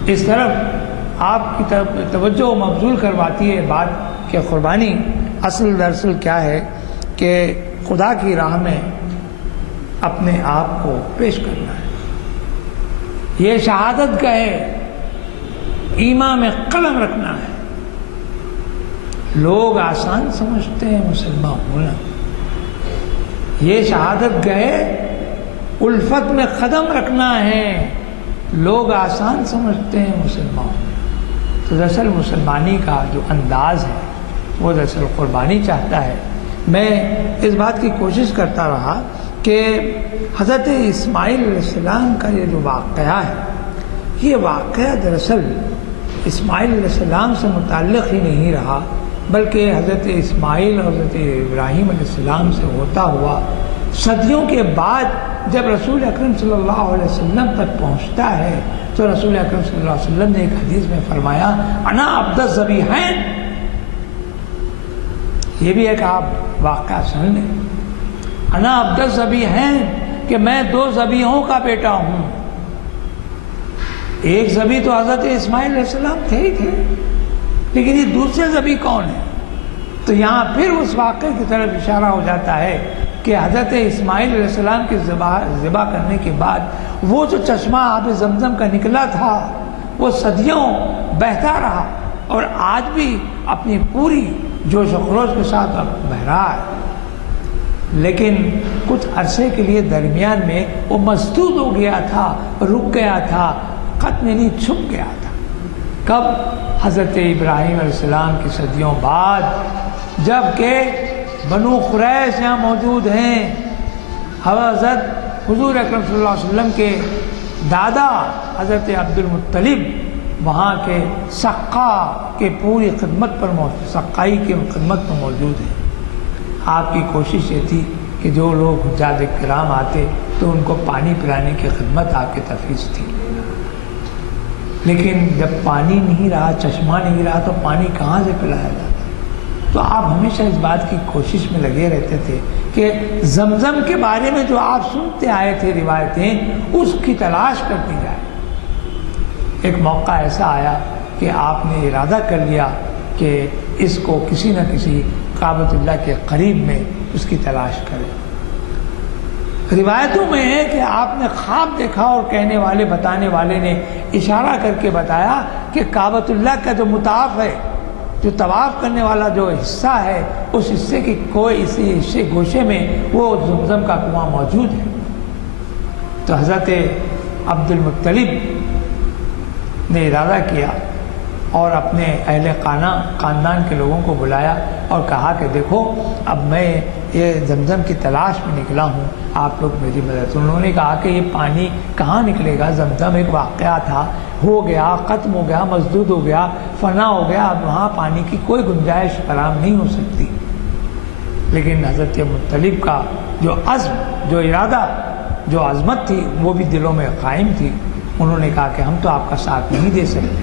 اس طرف آپ کی طرف توجہ مبذول کرواتی ہے بات کہ قربانی اصل دراصل کیا ہے کہ خدا کی راہ میں اپنے آپ کو پیش کرنا ہے۔ یہ شہادت کا ہے، ایمان میں قلم رکھنا ہے۔ لوگ آسان سمجھتے ہیں مسلمان ہونا، یہ شہادت گئے الفت میں قدم رکھنا ہے۔ لوگ آسان سمجھتے ہیں مسلمان ہونا، تو دراصل مسلمانی کا جو انداز ہے وہ دراصل قربانی چاہتا ہے۔ میں اس بات کی کوشش کرتا رہا کہ حضرت اسماعیل علیہ السلام کا یہ جو واقعہ ہے، یہ واقعہ دراصل اسماعیل علیہ السلام سے متعلق ہی نہیں رہا، بلکہ حضرت اسماعیل اور حضرت ابراہیم علیہ السلام سے ہوتا ہوا صدیوں کے بعد جب رسول اکرم صلی اللہ علیہ وسلم تک پہنچتا ہے تو رسول اکرم صلی اللہ علیہ وسلم نے ایک حدیث میں فرمایا انا عبد الذبیحین۔ یہ بھی ایک آپ واقعہ سن لیں، انا عبد الذبیحین، کہ میں دو ذبیحوں کا بیٹا ہوں۔ ایک ذبی تو حضرت اسماعیل علیہ السلام تھے ہی تھے، لیکن یہ دوسرے ذبی کون ہیں؟ تو یہاں پھر اس واقعے کی طرف اشارہ ہو جاتا ہے کہ حضرت اسماعیل علیہ السلام کی ذبح کرنے کے بعد وہ جو چشمہ آب زمزم کا نکلا تھا وہ صدیوں بہتا رہا اور آج بھی اپنی پوری جوش و خروش کے ساتھ بہہ رہا ہے، لیکن کچھ عرصے کے لیے درمیان میں وہ مسدود ہو گیا تھا، رک گیا تھا، ختم یعنی چھپ گیا تھا۔ کب؟ حضرت ابراہیم علیہ السلام کی صدیوں بعد، جب کہ بنو قریش یہاں موجود ہیں، حضرت حضور اکرم صلی اللہ علیہ وسلم کے دادا حضرت عبد المطلب وہاں کے سقا کے پوری خدمت پر موجود، سقائی کی خدمت پر موجود ہیں۔ آپ کی کوشش یہ تھی کہ جو لوگ حجاج کرام آتے تو ان کو پانی پلانے کی خدمت آپ کی تفویض تھی، لیکن جب پانی نہیں رہا، چشمہ نہیں رہا، تو پانی کہاں سے پلایا جاتا؟ تو آپ ہمیشہ اس بات کی کوشش میں لگے رہتے تھے کہ زمزم کے بارے میں جو آپ سنتے آئے تھے روایتیں، اس کی تلاش کرتی جائے۔ ایک موقع ایسا آیا کہ آپ نے ارادہ کر لیا کہ اس کو کسی نہ کسی کعبۃ اللہ کے قریب میں اس کی تلاش کرے۔ روایتوں میں ہے کہ آپ نے خواب دیکھا اور کہنے والے، بتانے والے نے اشارہ کر کے بتایا کہ کعبۃ اللہ کا جو مطاف ہے، جو طواف کرنے والا جو حصہ ہے، اس حصے کی کوئی اسی حصے گوشے میں وہ زمزم کا کنواں موجود ہے۔ تو حضرت عبد المطلب نے ارادہ کیا اور اپنے اہل خاندان کے لوگوں کو بلایا اور کہا کہ دیکھو اب میں یہ زمزم کی تلاش میں نکلا ہوں، آپ لوگ میری مدد۔ انہوں نے کہا کہ یہ پانی کہاں نکلے گا؟ زمزم ایک واقعہ تھا، ہو گیا، ختم ہو گیا، مسدود ہو گیا، فنا ہو گیا، اب وہاں پانی کی کوئی گنجائش فراہم نہیں ہو سکتی۔ لیکن حضرت مطلب کا جو عزم، جو ارادہ، جو عظمت تھی، وہ بھی دلوں میں قائم تھی۔ انہوں نے کہا کہ ہم تو آپ کا ساتھ نہیں دے سکتے،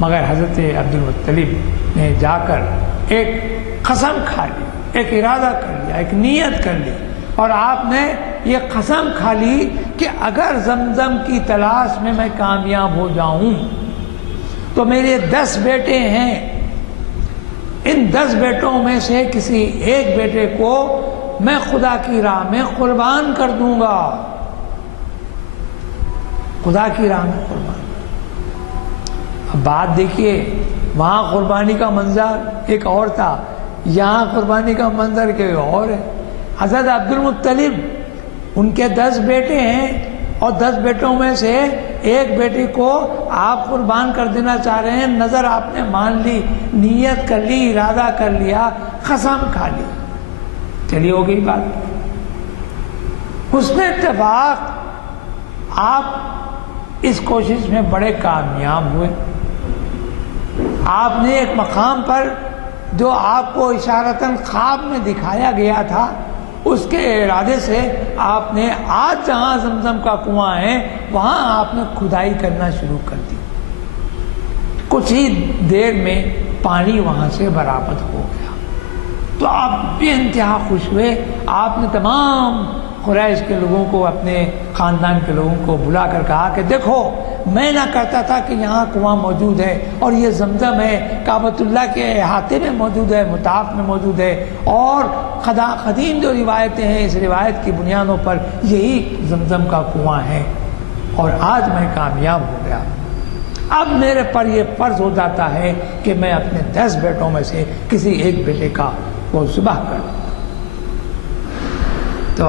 مگر حضرت عبد المطلب نے جا کر ایک قسم کھا لی، ایک ارادہ کر لیا، ایک نیت کر لی، اور آپ نے یہ قسم کھا لی کہ اگر زمزم کی تلاش میں کامیاب ہو جاؤں تو میرے 10 بیٹے ہیں، ان 10 بیٹوں میں سے کسی ایک بیٹے کو میں خدا کی راہ میں قربان کر دوں گا، خدا کی راہ میں قربان۔ اب بات دیکھیے، وہاں قربانی کا منظر ایک اور تھا، یہاں قربانی کا منظر کوئی اور ہے۔ حضرت عبد المطلب، ان کے 10 بیٹے ہیں اور 10 بیٹوں میں سے ایک بیٹے کو آپ قربان کر دینا چاہ رہے ہیں، نظر آپ نے مان لی، نیت کر لی، ارادہ کر لیا، قسم کھا لی، چلی ہو گئی بات۔ حسن اتفاق آپ اس کوشش میں بڑے کامیاب ہوئے۔ آپ نے ایک مقام پر جو آپ کو اشارتاً خواب میں دکھایا گیا تھا، اس کے ارادے سے آپ نے آج جہاں زمزم کا کنواں ہے وہاں آپ نے کھدائی کرنا شروع کر دی۔ کچھ ہی دیر میں پانی وہاں سے برآمد ہو گیا۔ تو آپ بے انتہا خوش ہوئے۔ آپ نے تمام قریش کے لوگوں کو، اپنے خاندان کے لوگوں کو بلا کر کہا کہ دیکھو، میں نہ کرتا تھا کہ یہاں کنواں موجود ہے اور یہ زمزم ہے، کعبۃ اللہ کے احاطے میں موجود ہے، مطاف میں موجود ہے، اور قدیم جو روایتیں ہیں، اس روایت کی بنیادوں پر یہی زمزم کا کنواں ہے، اور آج میں کامیاب ہو گیا۔ اب میرے پر یہ فرض ہو جاتا ہے کہ میں اپنے 10 بیٹوں میں سے کسی ایک بیٹے کا وہ ذبح کر دوں۔ تو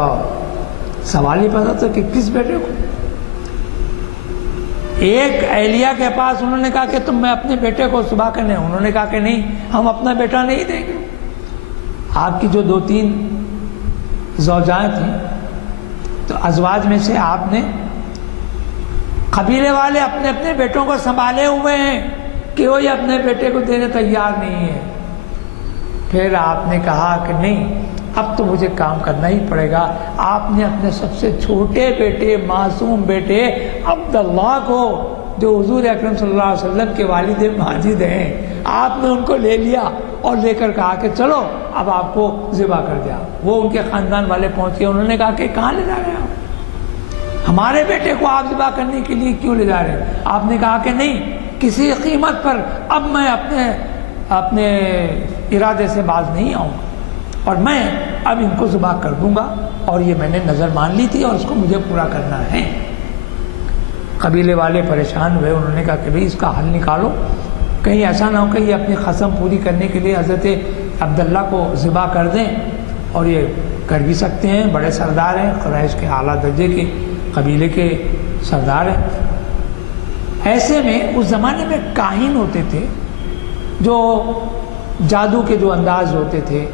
سوال یہ پیدا تھا کہ کس بیٹے کو؟ ایک اہلیہ کے پاس انہوں نے کہا کہ تم میں اپنے بیٹے کو ذبح کرنے، انہوں نے کہا کہ نہیں، ہم اپنا بیٹا نہیں دیں گے۔ آپ کی جو 2-3 زوجائیں تھیں، تو ازواج میں سے آپ نے، قبیلے والے اپنے اپنے بیٹوں کو سنبھالے ہوئے ہیں کہ وہی اپنے بیٹے کو دینے تیار نہیں ہے۔ پھر آپ نے کہا کہ نہیں، اب تو مجھے کام کرنا ہی پڑے گا۔ آپ نے اپنے سب سے چھوٹے بیٹے، معصوم بیٹے عبداللہ کو، جو حضور اکرم صلی اللہ علیہ وسلم کے والد ماجد ہیں، آپ نے ان کو لے لیا اور لے کر کہا کہ چلو اب آپ کو ذبح کر دیا۔ وہ ان کے خاندان والے پہنچے، انہوں نے کہا کہ کہاں لے جا رہے ہیں آپ؟ ہمارے بیٹے کو آپ ذبح کرنے کے لیے کیوں لے جا رہے ہیں؟ آپ نے کہا کہ نہیں، کسی قیمت پر اب میں اپنے ارادے سے باز نہیں آؤں گا، اور میں اب ان کو ذبح کر دوں گا، اور یہ میں نے نظر مان لی تھی اور اس کو مجھے پورا کرنا ہے۔ قبیلے والے پریشان ہوئے، انہوں نے کہا کہ بھئی اس کا حل نکالو، کہیں ایسا نہ ہو کہ یہ اپنی قسم پوری کرنے کے لیے حضرت عبداللہ کو ذبح کر دیں، اور یہ کر بھی سکتے ہیں، بڑے سردار ہیں، قریش کے اعلیٰ درجے کے قبیلے کے سردار ہیں۔ ایسے میں اس زمانے میں کاہن ہوتے تھے جو جادو کے جو انداز ہوتے تھے،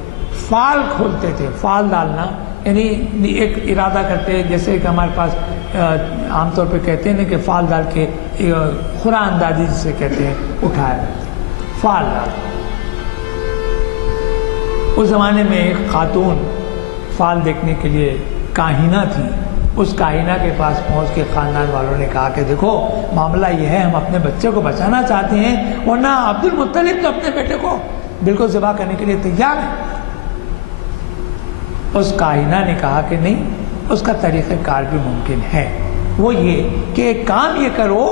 فال کھولتے تھے، فال ڈالنا، یعنی ایک ارادہ کرتے، جیسے کہ ہمارے پاس عام طور پہ کہتے ہیں کہ فال ڈال کے خورا اندازی جسے کہتے ہیں اٹھایا فال ڈال۔ اس زمانے میں ایک خاتون فال دیکھنے کے لیے کاہنہ تھی، اس کاہنہ کے پاس پہنچ کے خاندان والوں نے کہا کہ دیکھو معاملہ یہ ہے، ہم اپنے بچے کو بچانا چاہتے ہیں، ورنہ عبد المطلب تو اپنے بیٹے کو بالکل ذبح کرنے کے لیے تیار ہے۔ اس کاہنہ نے کہا کہ نہیں، اس کا طریقہ کار بھی ممکن ہے، وہ یہ کہ ایک کام یہ کرو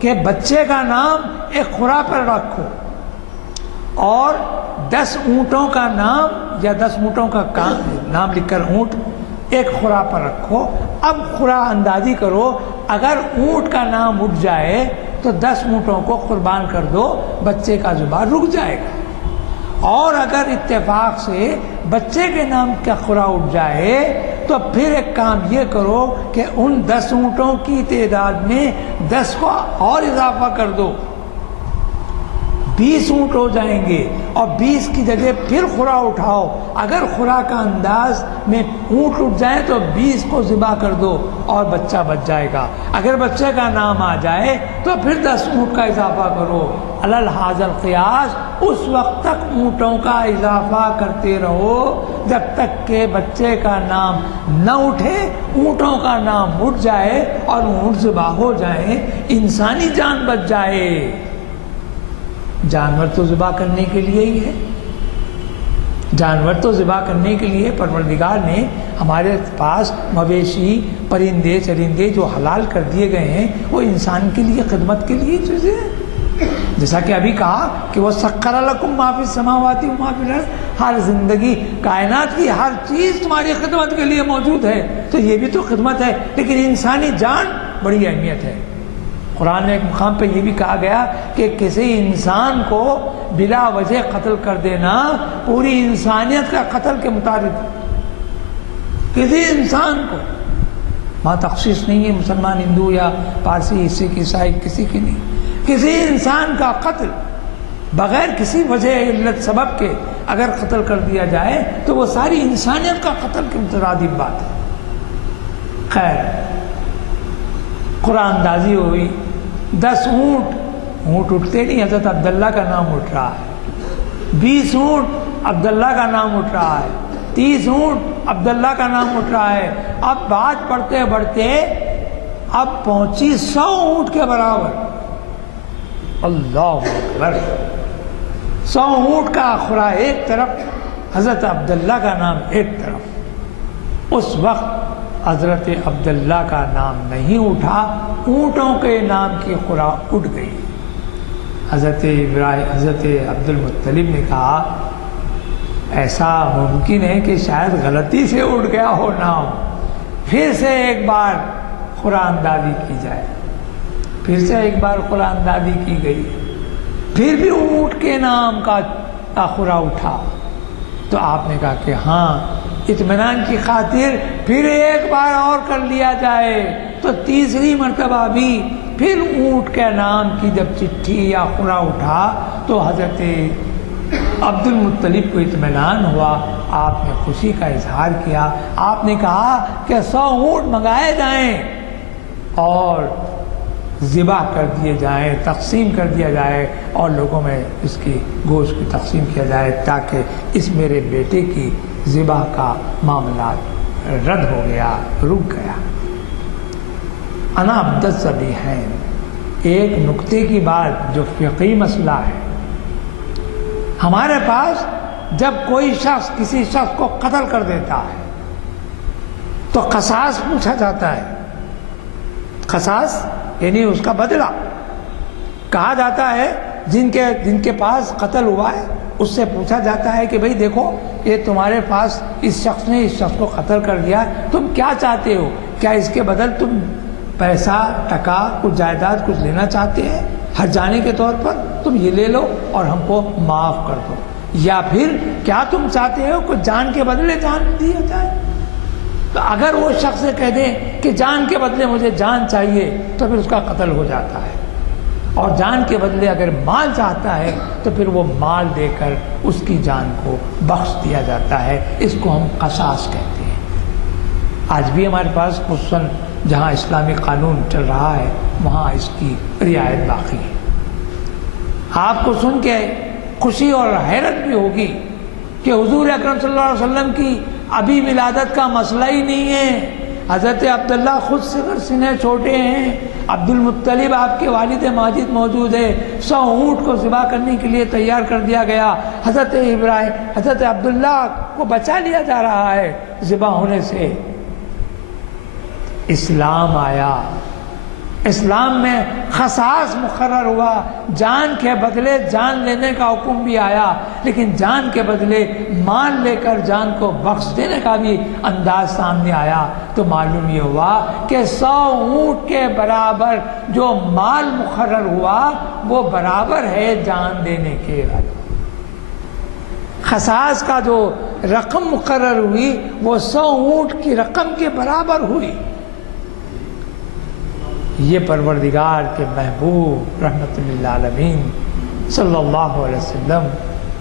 کہ بچے کا نام ایک خورا پر رکھو، اور 10 اونٹوں کا نام یا 10 اونٹوں کا نام لکھ کر اونٹ ایک خورا پر رکھو۔ اب خورا اندازی کرو، اگر اونٹ کا نام اٹھ جائے تو 10 اونٹوں کو قربان کر دو، بچے کا ذبح رک جائے گا، اور اگر اتفاق سے بچے کے نام کا خورا اٹھ جائے تو پھر ایک کام یہ کرو کہ ان 10 اونٹوں کی تعداد میں 10 کو اور اضافہ کر دو، 20 اونٹ ہو جائیں گے، اور 20 کی جگہ پھر خورا اٹھاؤ، اگر خورا کا انداز میں اونٹ اٹھ جائے تو 20 کو ذبح کر دو اور بچہ بچ جائے گا، اگر بچے کا نام آ جائے تو پھر 10 اونٹ کا اضافہ کرو۔ علی ھذا القیاس اس وقت تک اونٹوں کا اضافہ کرتے رہو جب تک کہ بچے کا نام نہ اٹھے، اونٹوں کا نام اٹھ جائے اور اونٹ ذبح ہو جائیں، انسانی جان بچ جائے۔ جانور تو ذبح کرنے کے لیے ہی ہے، جانور تو ذبح کرنے کے لیے پروردگار نے ہمارے پاس مویشی، پرندے چرندے جو حلال کر دیے گئے ہیں، وہ انسان کے لیے خدمت کے لیے چیزیں ہیں۔ جیسا کہ ابھی کہا کہ وہ سخر لکم ما فی السماوات و ما فی الارض، ہر زندگی کائنات کی ہر چیز تمہاری خدمت کے لیے موجود ہے، تو یہ بھی تو خدمت ہے، لیکن انسانی جان بڑی اہمیت ہے۔ قرآن میں ایک مقام پہ یہ بھی کہا گیا کہ کسی انسان کو بلا وجہ قتل کر دینا پوری انسانیت کا قتل کے مطابق، کسی انسان کو، وہاں تخصیص نہیں ہے مسلمان، ہندو یا پارسی، سکھ، عیسائی، کسی کی نہیں، کسی انسان کا قتل بغیر کسی وجہ علت سبب کے اگر قتل کر دیا جائے تو وہ ساری انسانیت کا قتل کے مترادف بات ہے۔ خیر، قرآن اندازی ہوئی، 10 اونٹ اٹھتے نہیں، حضرت عبداللہ کا نام اٹھ رہا ہے، 20 اونٹ عبداللہ کا نام اٹھ رہا ہے، 30 اونٹ عبداللہ کا نام اٹھ رہا ہے۔ اب بات بڑھتے بڑھتے اب پہنچی 100 اونٹ کے برابر، اللہ اکبر، 100 اونٹ کا خورا ایک طرف، حضرت عبداللہ کا نام ایک طرف۔ اس وقت حضرت عبداللہ کا نام نہیں اٹھا، اونٹوں کے نام کی خورا اٹھ گئی۔ حضرت عبد المطلب نے کہا ایسا ممکن ہے کہ شاید غلطی سے اٹھ گیا ہو نام، پھر سے ایک بار خورا اندازی کی جائے۔ پھر سے ایک بار خورا اندازی کی گئی، پھر بھی اونٹ کے نام کا خورا اٹھا، تو آپ نے کہا کہ ہاں، اطمینان کی خاطر پھر ایک بار اور کر لیا جائے۔ تو تیسری مرتبہ بھی پھر اونٹ کے نام کی جب چٹھی یا خورا اٹھا تو حضرت عبد المطلب کو اطمینان ہوا، آپ نے خوشی کا اظہار کیا، آپ نے کہا کہ 100 اونٹ منگائے جائیں اور ذبح کر دیے جائیں، تقسیم کر دیا جائے، اور لوگوں میں اس کی گوشت کی تقسیم کیا جائے، تاکہ اس میرے بیٹے کی ذبح کا معاملہ رد ہو گیا، رک گیا۔ انا عبد الذبیحین، ایک نکتے کی بات جو فقہی مسئلہ ہے، ہمارے پاس جب کوئی شخص کسی شخص کو قتل کر دیتا ہے تو قصاص پوچھا جاتا ہے، قصاص یعنی اس کا بدلہ. کہا جاتا ہے جن کے پاس قتل ہوا ہے اس سے پوچھا جاتا ہے کہ بھئی دیکھو یہ تمہارے پاس اس شخص نے اس شخص کو قتل کر دیا، تم کیا چاہتے ہو؟ کیا اس کے بدل تم پیسہ ٹکا کچھ جائیداد کچھ لینا چاہتے ہیں؟ ہر جانے کے طور پر تم یہ لے لو اور ہم کو معاف کر دو، یا پھر کیا تم چاہتے ہو کچھ جان کے بدلے جان دیا جائے؟ تو اگر وہ شخص کہہ دے کہ جان کے بدلے مجھے جان چاہیے تو پھر اس کا قتل ہو جاتا ہے، اور جان کے بدلے اگر مال چاہتا ہے تو پھر وہ مال دے کر اس کی جان کو بخش دیا جاتا ہے. اس کو ہم قصاص کہتے ہیں. آج بھی ہمارے پاس خصوصاً جہاں اسلامی قانون چل رہا ہے وہاں اس کی رعایت باقی ہے. آپ کو سن کے خوشی اور حیرت بھی ہوگی کہ حضور اکرم صلی اللہ علیہ وسلم کی ابھی ولادت کا مسئلہ ہی نہیں ہے. حضرت عبداللہ خود صغر سنے چھوٹے ہیں، عبد المطلب آپ کے والد ماجد موجود ہے، 100 اونٹ کو ذبح کرنے کے لیے تیار کر دیا گیا. حضرت عبداللہ کو بچا لیا جا رہا ہے ذبح ہونے سے. اسلام آیا، اسلام میں قصاص مقرر ہوا، جان کے بدلے جان لینے کا حکم بھی آیا، لیکن جان کے بدلے مال لے کر جان کو بخش دینے کا بھی انداز سامنے آیا. تو معلوم یہ ہوا کہ 100 اونٹ کے برابر جو مال مقرر ہوا وہ برابر ہے جان دینے کے. قصاص کا جو رقم مقرر ہوئی وہ 100 اونٹ کی رقم کے برابر ہوئی. یہ پروردگار کے محبوب رحمت للعالمین صلی اللہ علیہ وسلم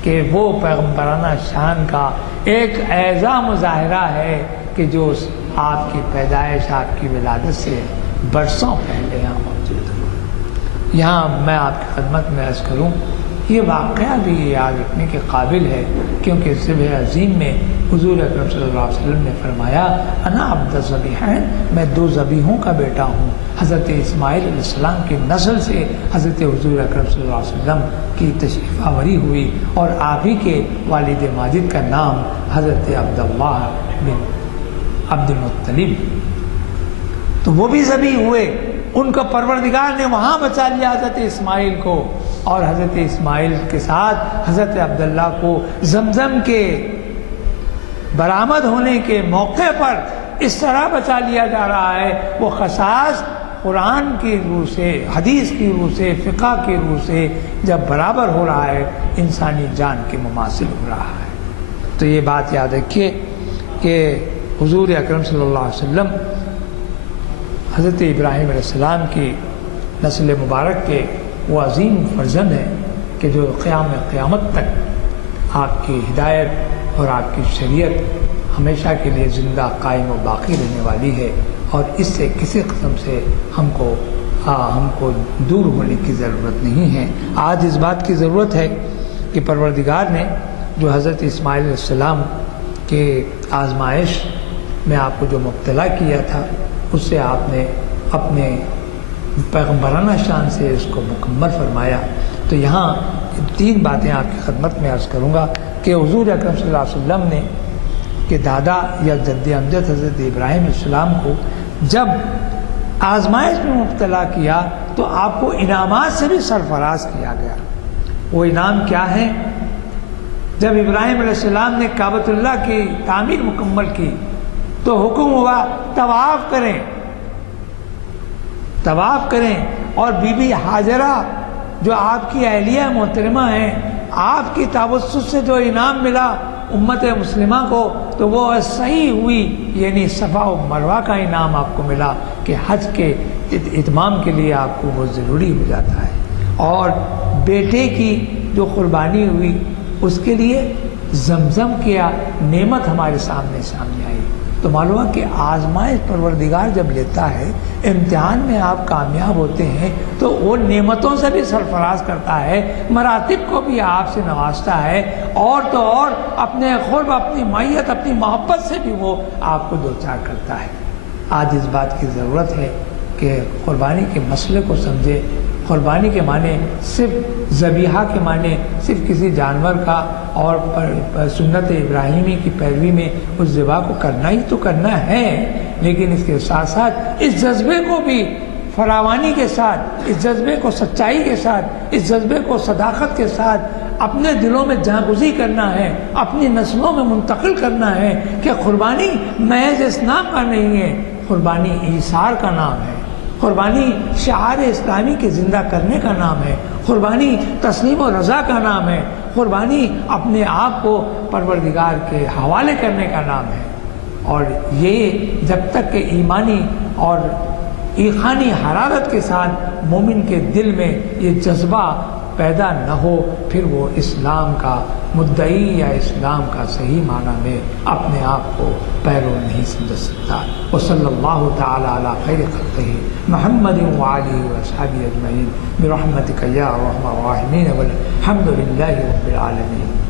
کہ وہ پیغمبرانہ شان کا ایک ایسا مظاہرہ ہے کہ جو آپ کی پیدائش آپ کی ولادت سے برسوں پہلے یہاں موجود ہے. یہاں میں آپ کی خدمت میں عرض کروں یہ واقعہ بھی یاد رکھنے کے قابل ہے کیونکہ ذبح عظیم میں حضور اکرم صلی اللہ علیہ وسلم نے فرمایا انا عبد الذبیحین، میں 2 ذبیحوں کا بیٹا ہوں. حضرت اسماعیل علیہ السلام کی نسل سے حضرت حضور اکرم صلی اللہ علیہ وسلم کی تشریف آوری ہوئی اور آپ ہی کے والد ماجد کا نام حضرت عبداللہ بن عبد المطلب. تو وہ بھی ذبیح ہوئے، ان کو پروردگار نے وہاں بچا لیا حضرت اسماعیل کو، اور حضرت اسماعیل کے ساتھ حضرت عبداللہ کو زمزم کے برآمد ہونے کے موقع پر اس طرح بچا لیا جا رہا ہے. وہ قصاص قرآن کی روح سے، حدیث کی روح سے، فقہ کی روح سے جب برابر ہو رہا ہے انسانی جان کے مماثل ہو رہا ہے. تو یہ بات یاد رکھیے کہ حضور اکرم صلی اللہ علیہ وسلم حضرت ابراہیم علیہ السلام کی نسل مبارک کے وہ عظیم فرزند ہیں کہ جو قیامت تک آپ کی ہدایت اور آپ کی شریعت ہمیشہ کے لیے زندہ قائم و باقی رہنے والی ہے، اور اس سے کسی قسم سے ہم کو دور ہونے کی ضرورت نہیں ہے. آج اس بات کی ضرورت ہے کہ پروردگار نے جو حضرت اسماعیل علیہ السلام کے آزمائش میں آپ کو جو مبتلا کیا تھا اس سے آپ نے اپنے پیغمبرانہ شان سے اس کو مکمل فرمایا. تو یہاں 3 باتیں آپ کی خدمت میں عرض کروں گا کہ حضور اکرم صلی اللہ علیہ وسلم نے کہ دادا یا جد امجد حضرت ابراہیم علیہ السلام کو جب آزمائش میں مبتلا کیا تو آپ کو انعامات سے بھی سرفراز کیا گیا. وہ انعام کیا ہے؟ جب ابراہیم علیہ السلام نے کعبۃ اللہ کی تعمیر مکمل کی تو حکم ہوا طواف کریں اور بی بی حاجرہ جو آپ کی اہلیہ محترمہ ہیں، آپ کی توسط سے جو انعام ملا امت مسلمہ کو تو وہ صحیح ہوئی، یعنی صفا و مروہ کا انعام آپ کو ملا کہ حج کے اتمام کے لیے آپ کو وہ ضروری ہو جاتا ہے. اور بیٹے کی جو قربانی ہوئی اس کے لیے زمزم کیا نعمت ہمارے سامنے آئی. تو معلوم ہے کہ آزمائش پروردگار جب لیتا ہے، امتحان میں آپ کامیاب ہوتے ہیں تو وہ نعمتوں سے بھی سرفراز کرتا ہے، مراتب کو بھی آپ سے نوازتا ہے، اور تو اور اپنے قرب، اپنی معیت، اپنی محبت سے بھی وہ آپ کو دوچار کرتا ہے. آج اس بات کی ضرورت ہے کہ قربانی کے مسئلے کو سمجھے. قربانی کے معنی صرف ذبیحہ کے معنی صرف کسی جانور کا اور سنت ابراہیمی کی پیروی میں اس ذبح کو کرنا ہی تو کرنا ہے، لیکن اس کے ساتھ ساتھ اس جذبے کو بھی فراوانی کے ساتھ، اس جذبے کو سچائی کے ساتھ، اس جذبے کو صداقت کے ساتھ اپنے دلوں میں جاگزی کرنا ہے، اپنی نسلوں میں منتقل کرنا ہے کہ قربانی محض اس نام کا نہیں ہے، قربانی ایثار کا نام ہے، قربانی شعار اسلامی کے زندہ کرنے کا نام ہے، قربانی تسلیم و رضا کا نام ہے، قربانی اپنے آپ کو پروردگار کے حوالے کرنے کا نام ہے۔ اور یہ جب تک کہ ایمانی اور ایخانی حرارت کے ساتھ مومن کے دل میں یہ جذبہ پیدا نہ ہو، پھر وہ اسلام کا مدعی یا اسلام کا صحیح معنی میں اپنے آپ کو پیرو نہیں سمجھ سکتا۔ وصلی اللہ تعالی علی خیر خلقہ محمد وآلہ وصحبہ اجمعین برحمتک یا ارحم الراحمین والحمد للہ رب العالمین۔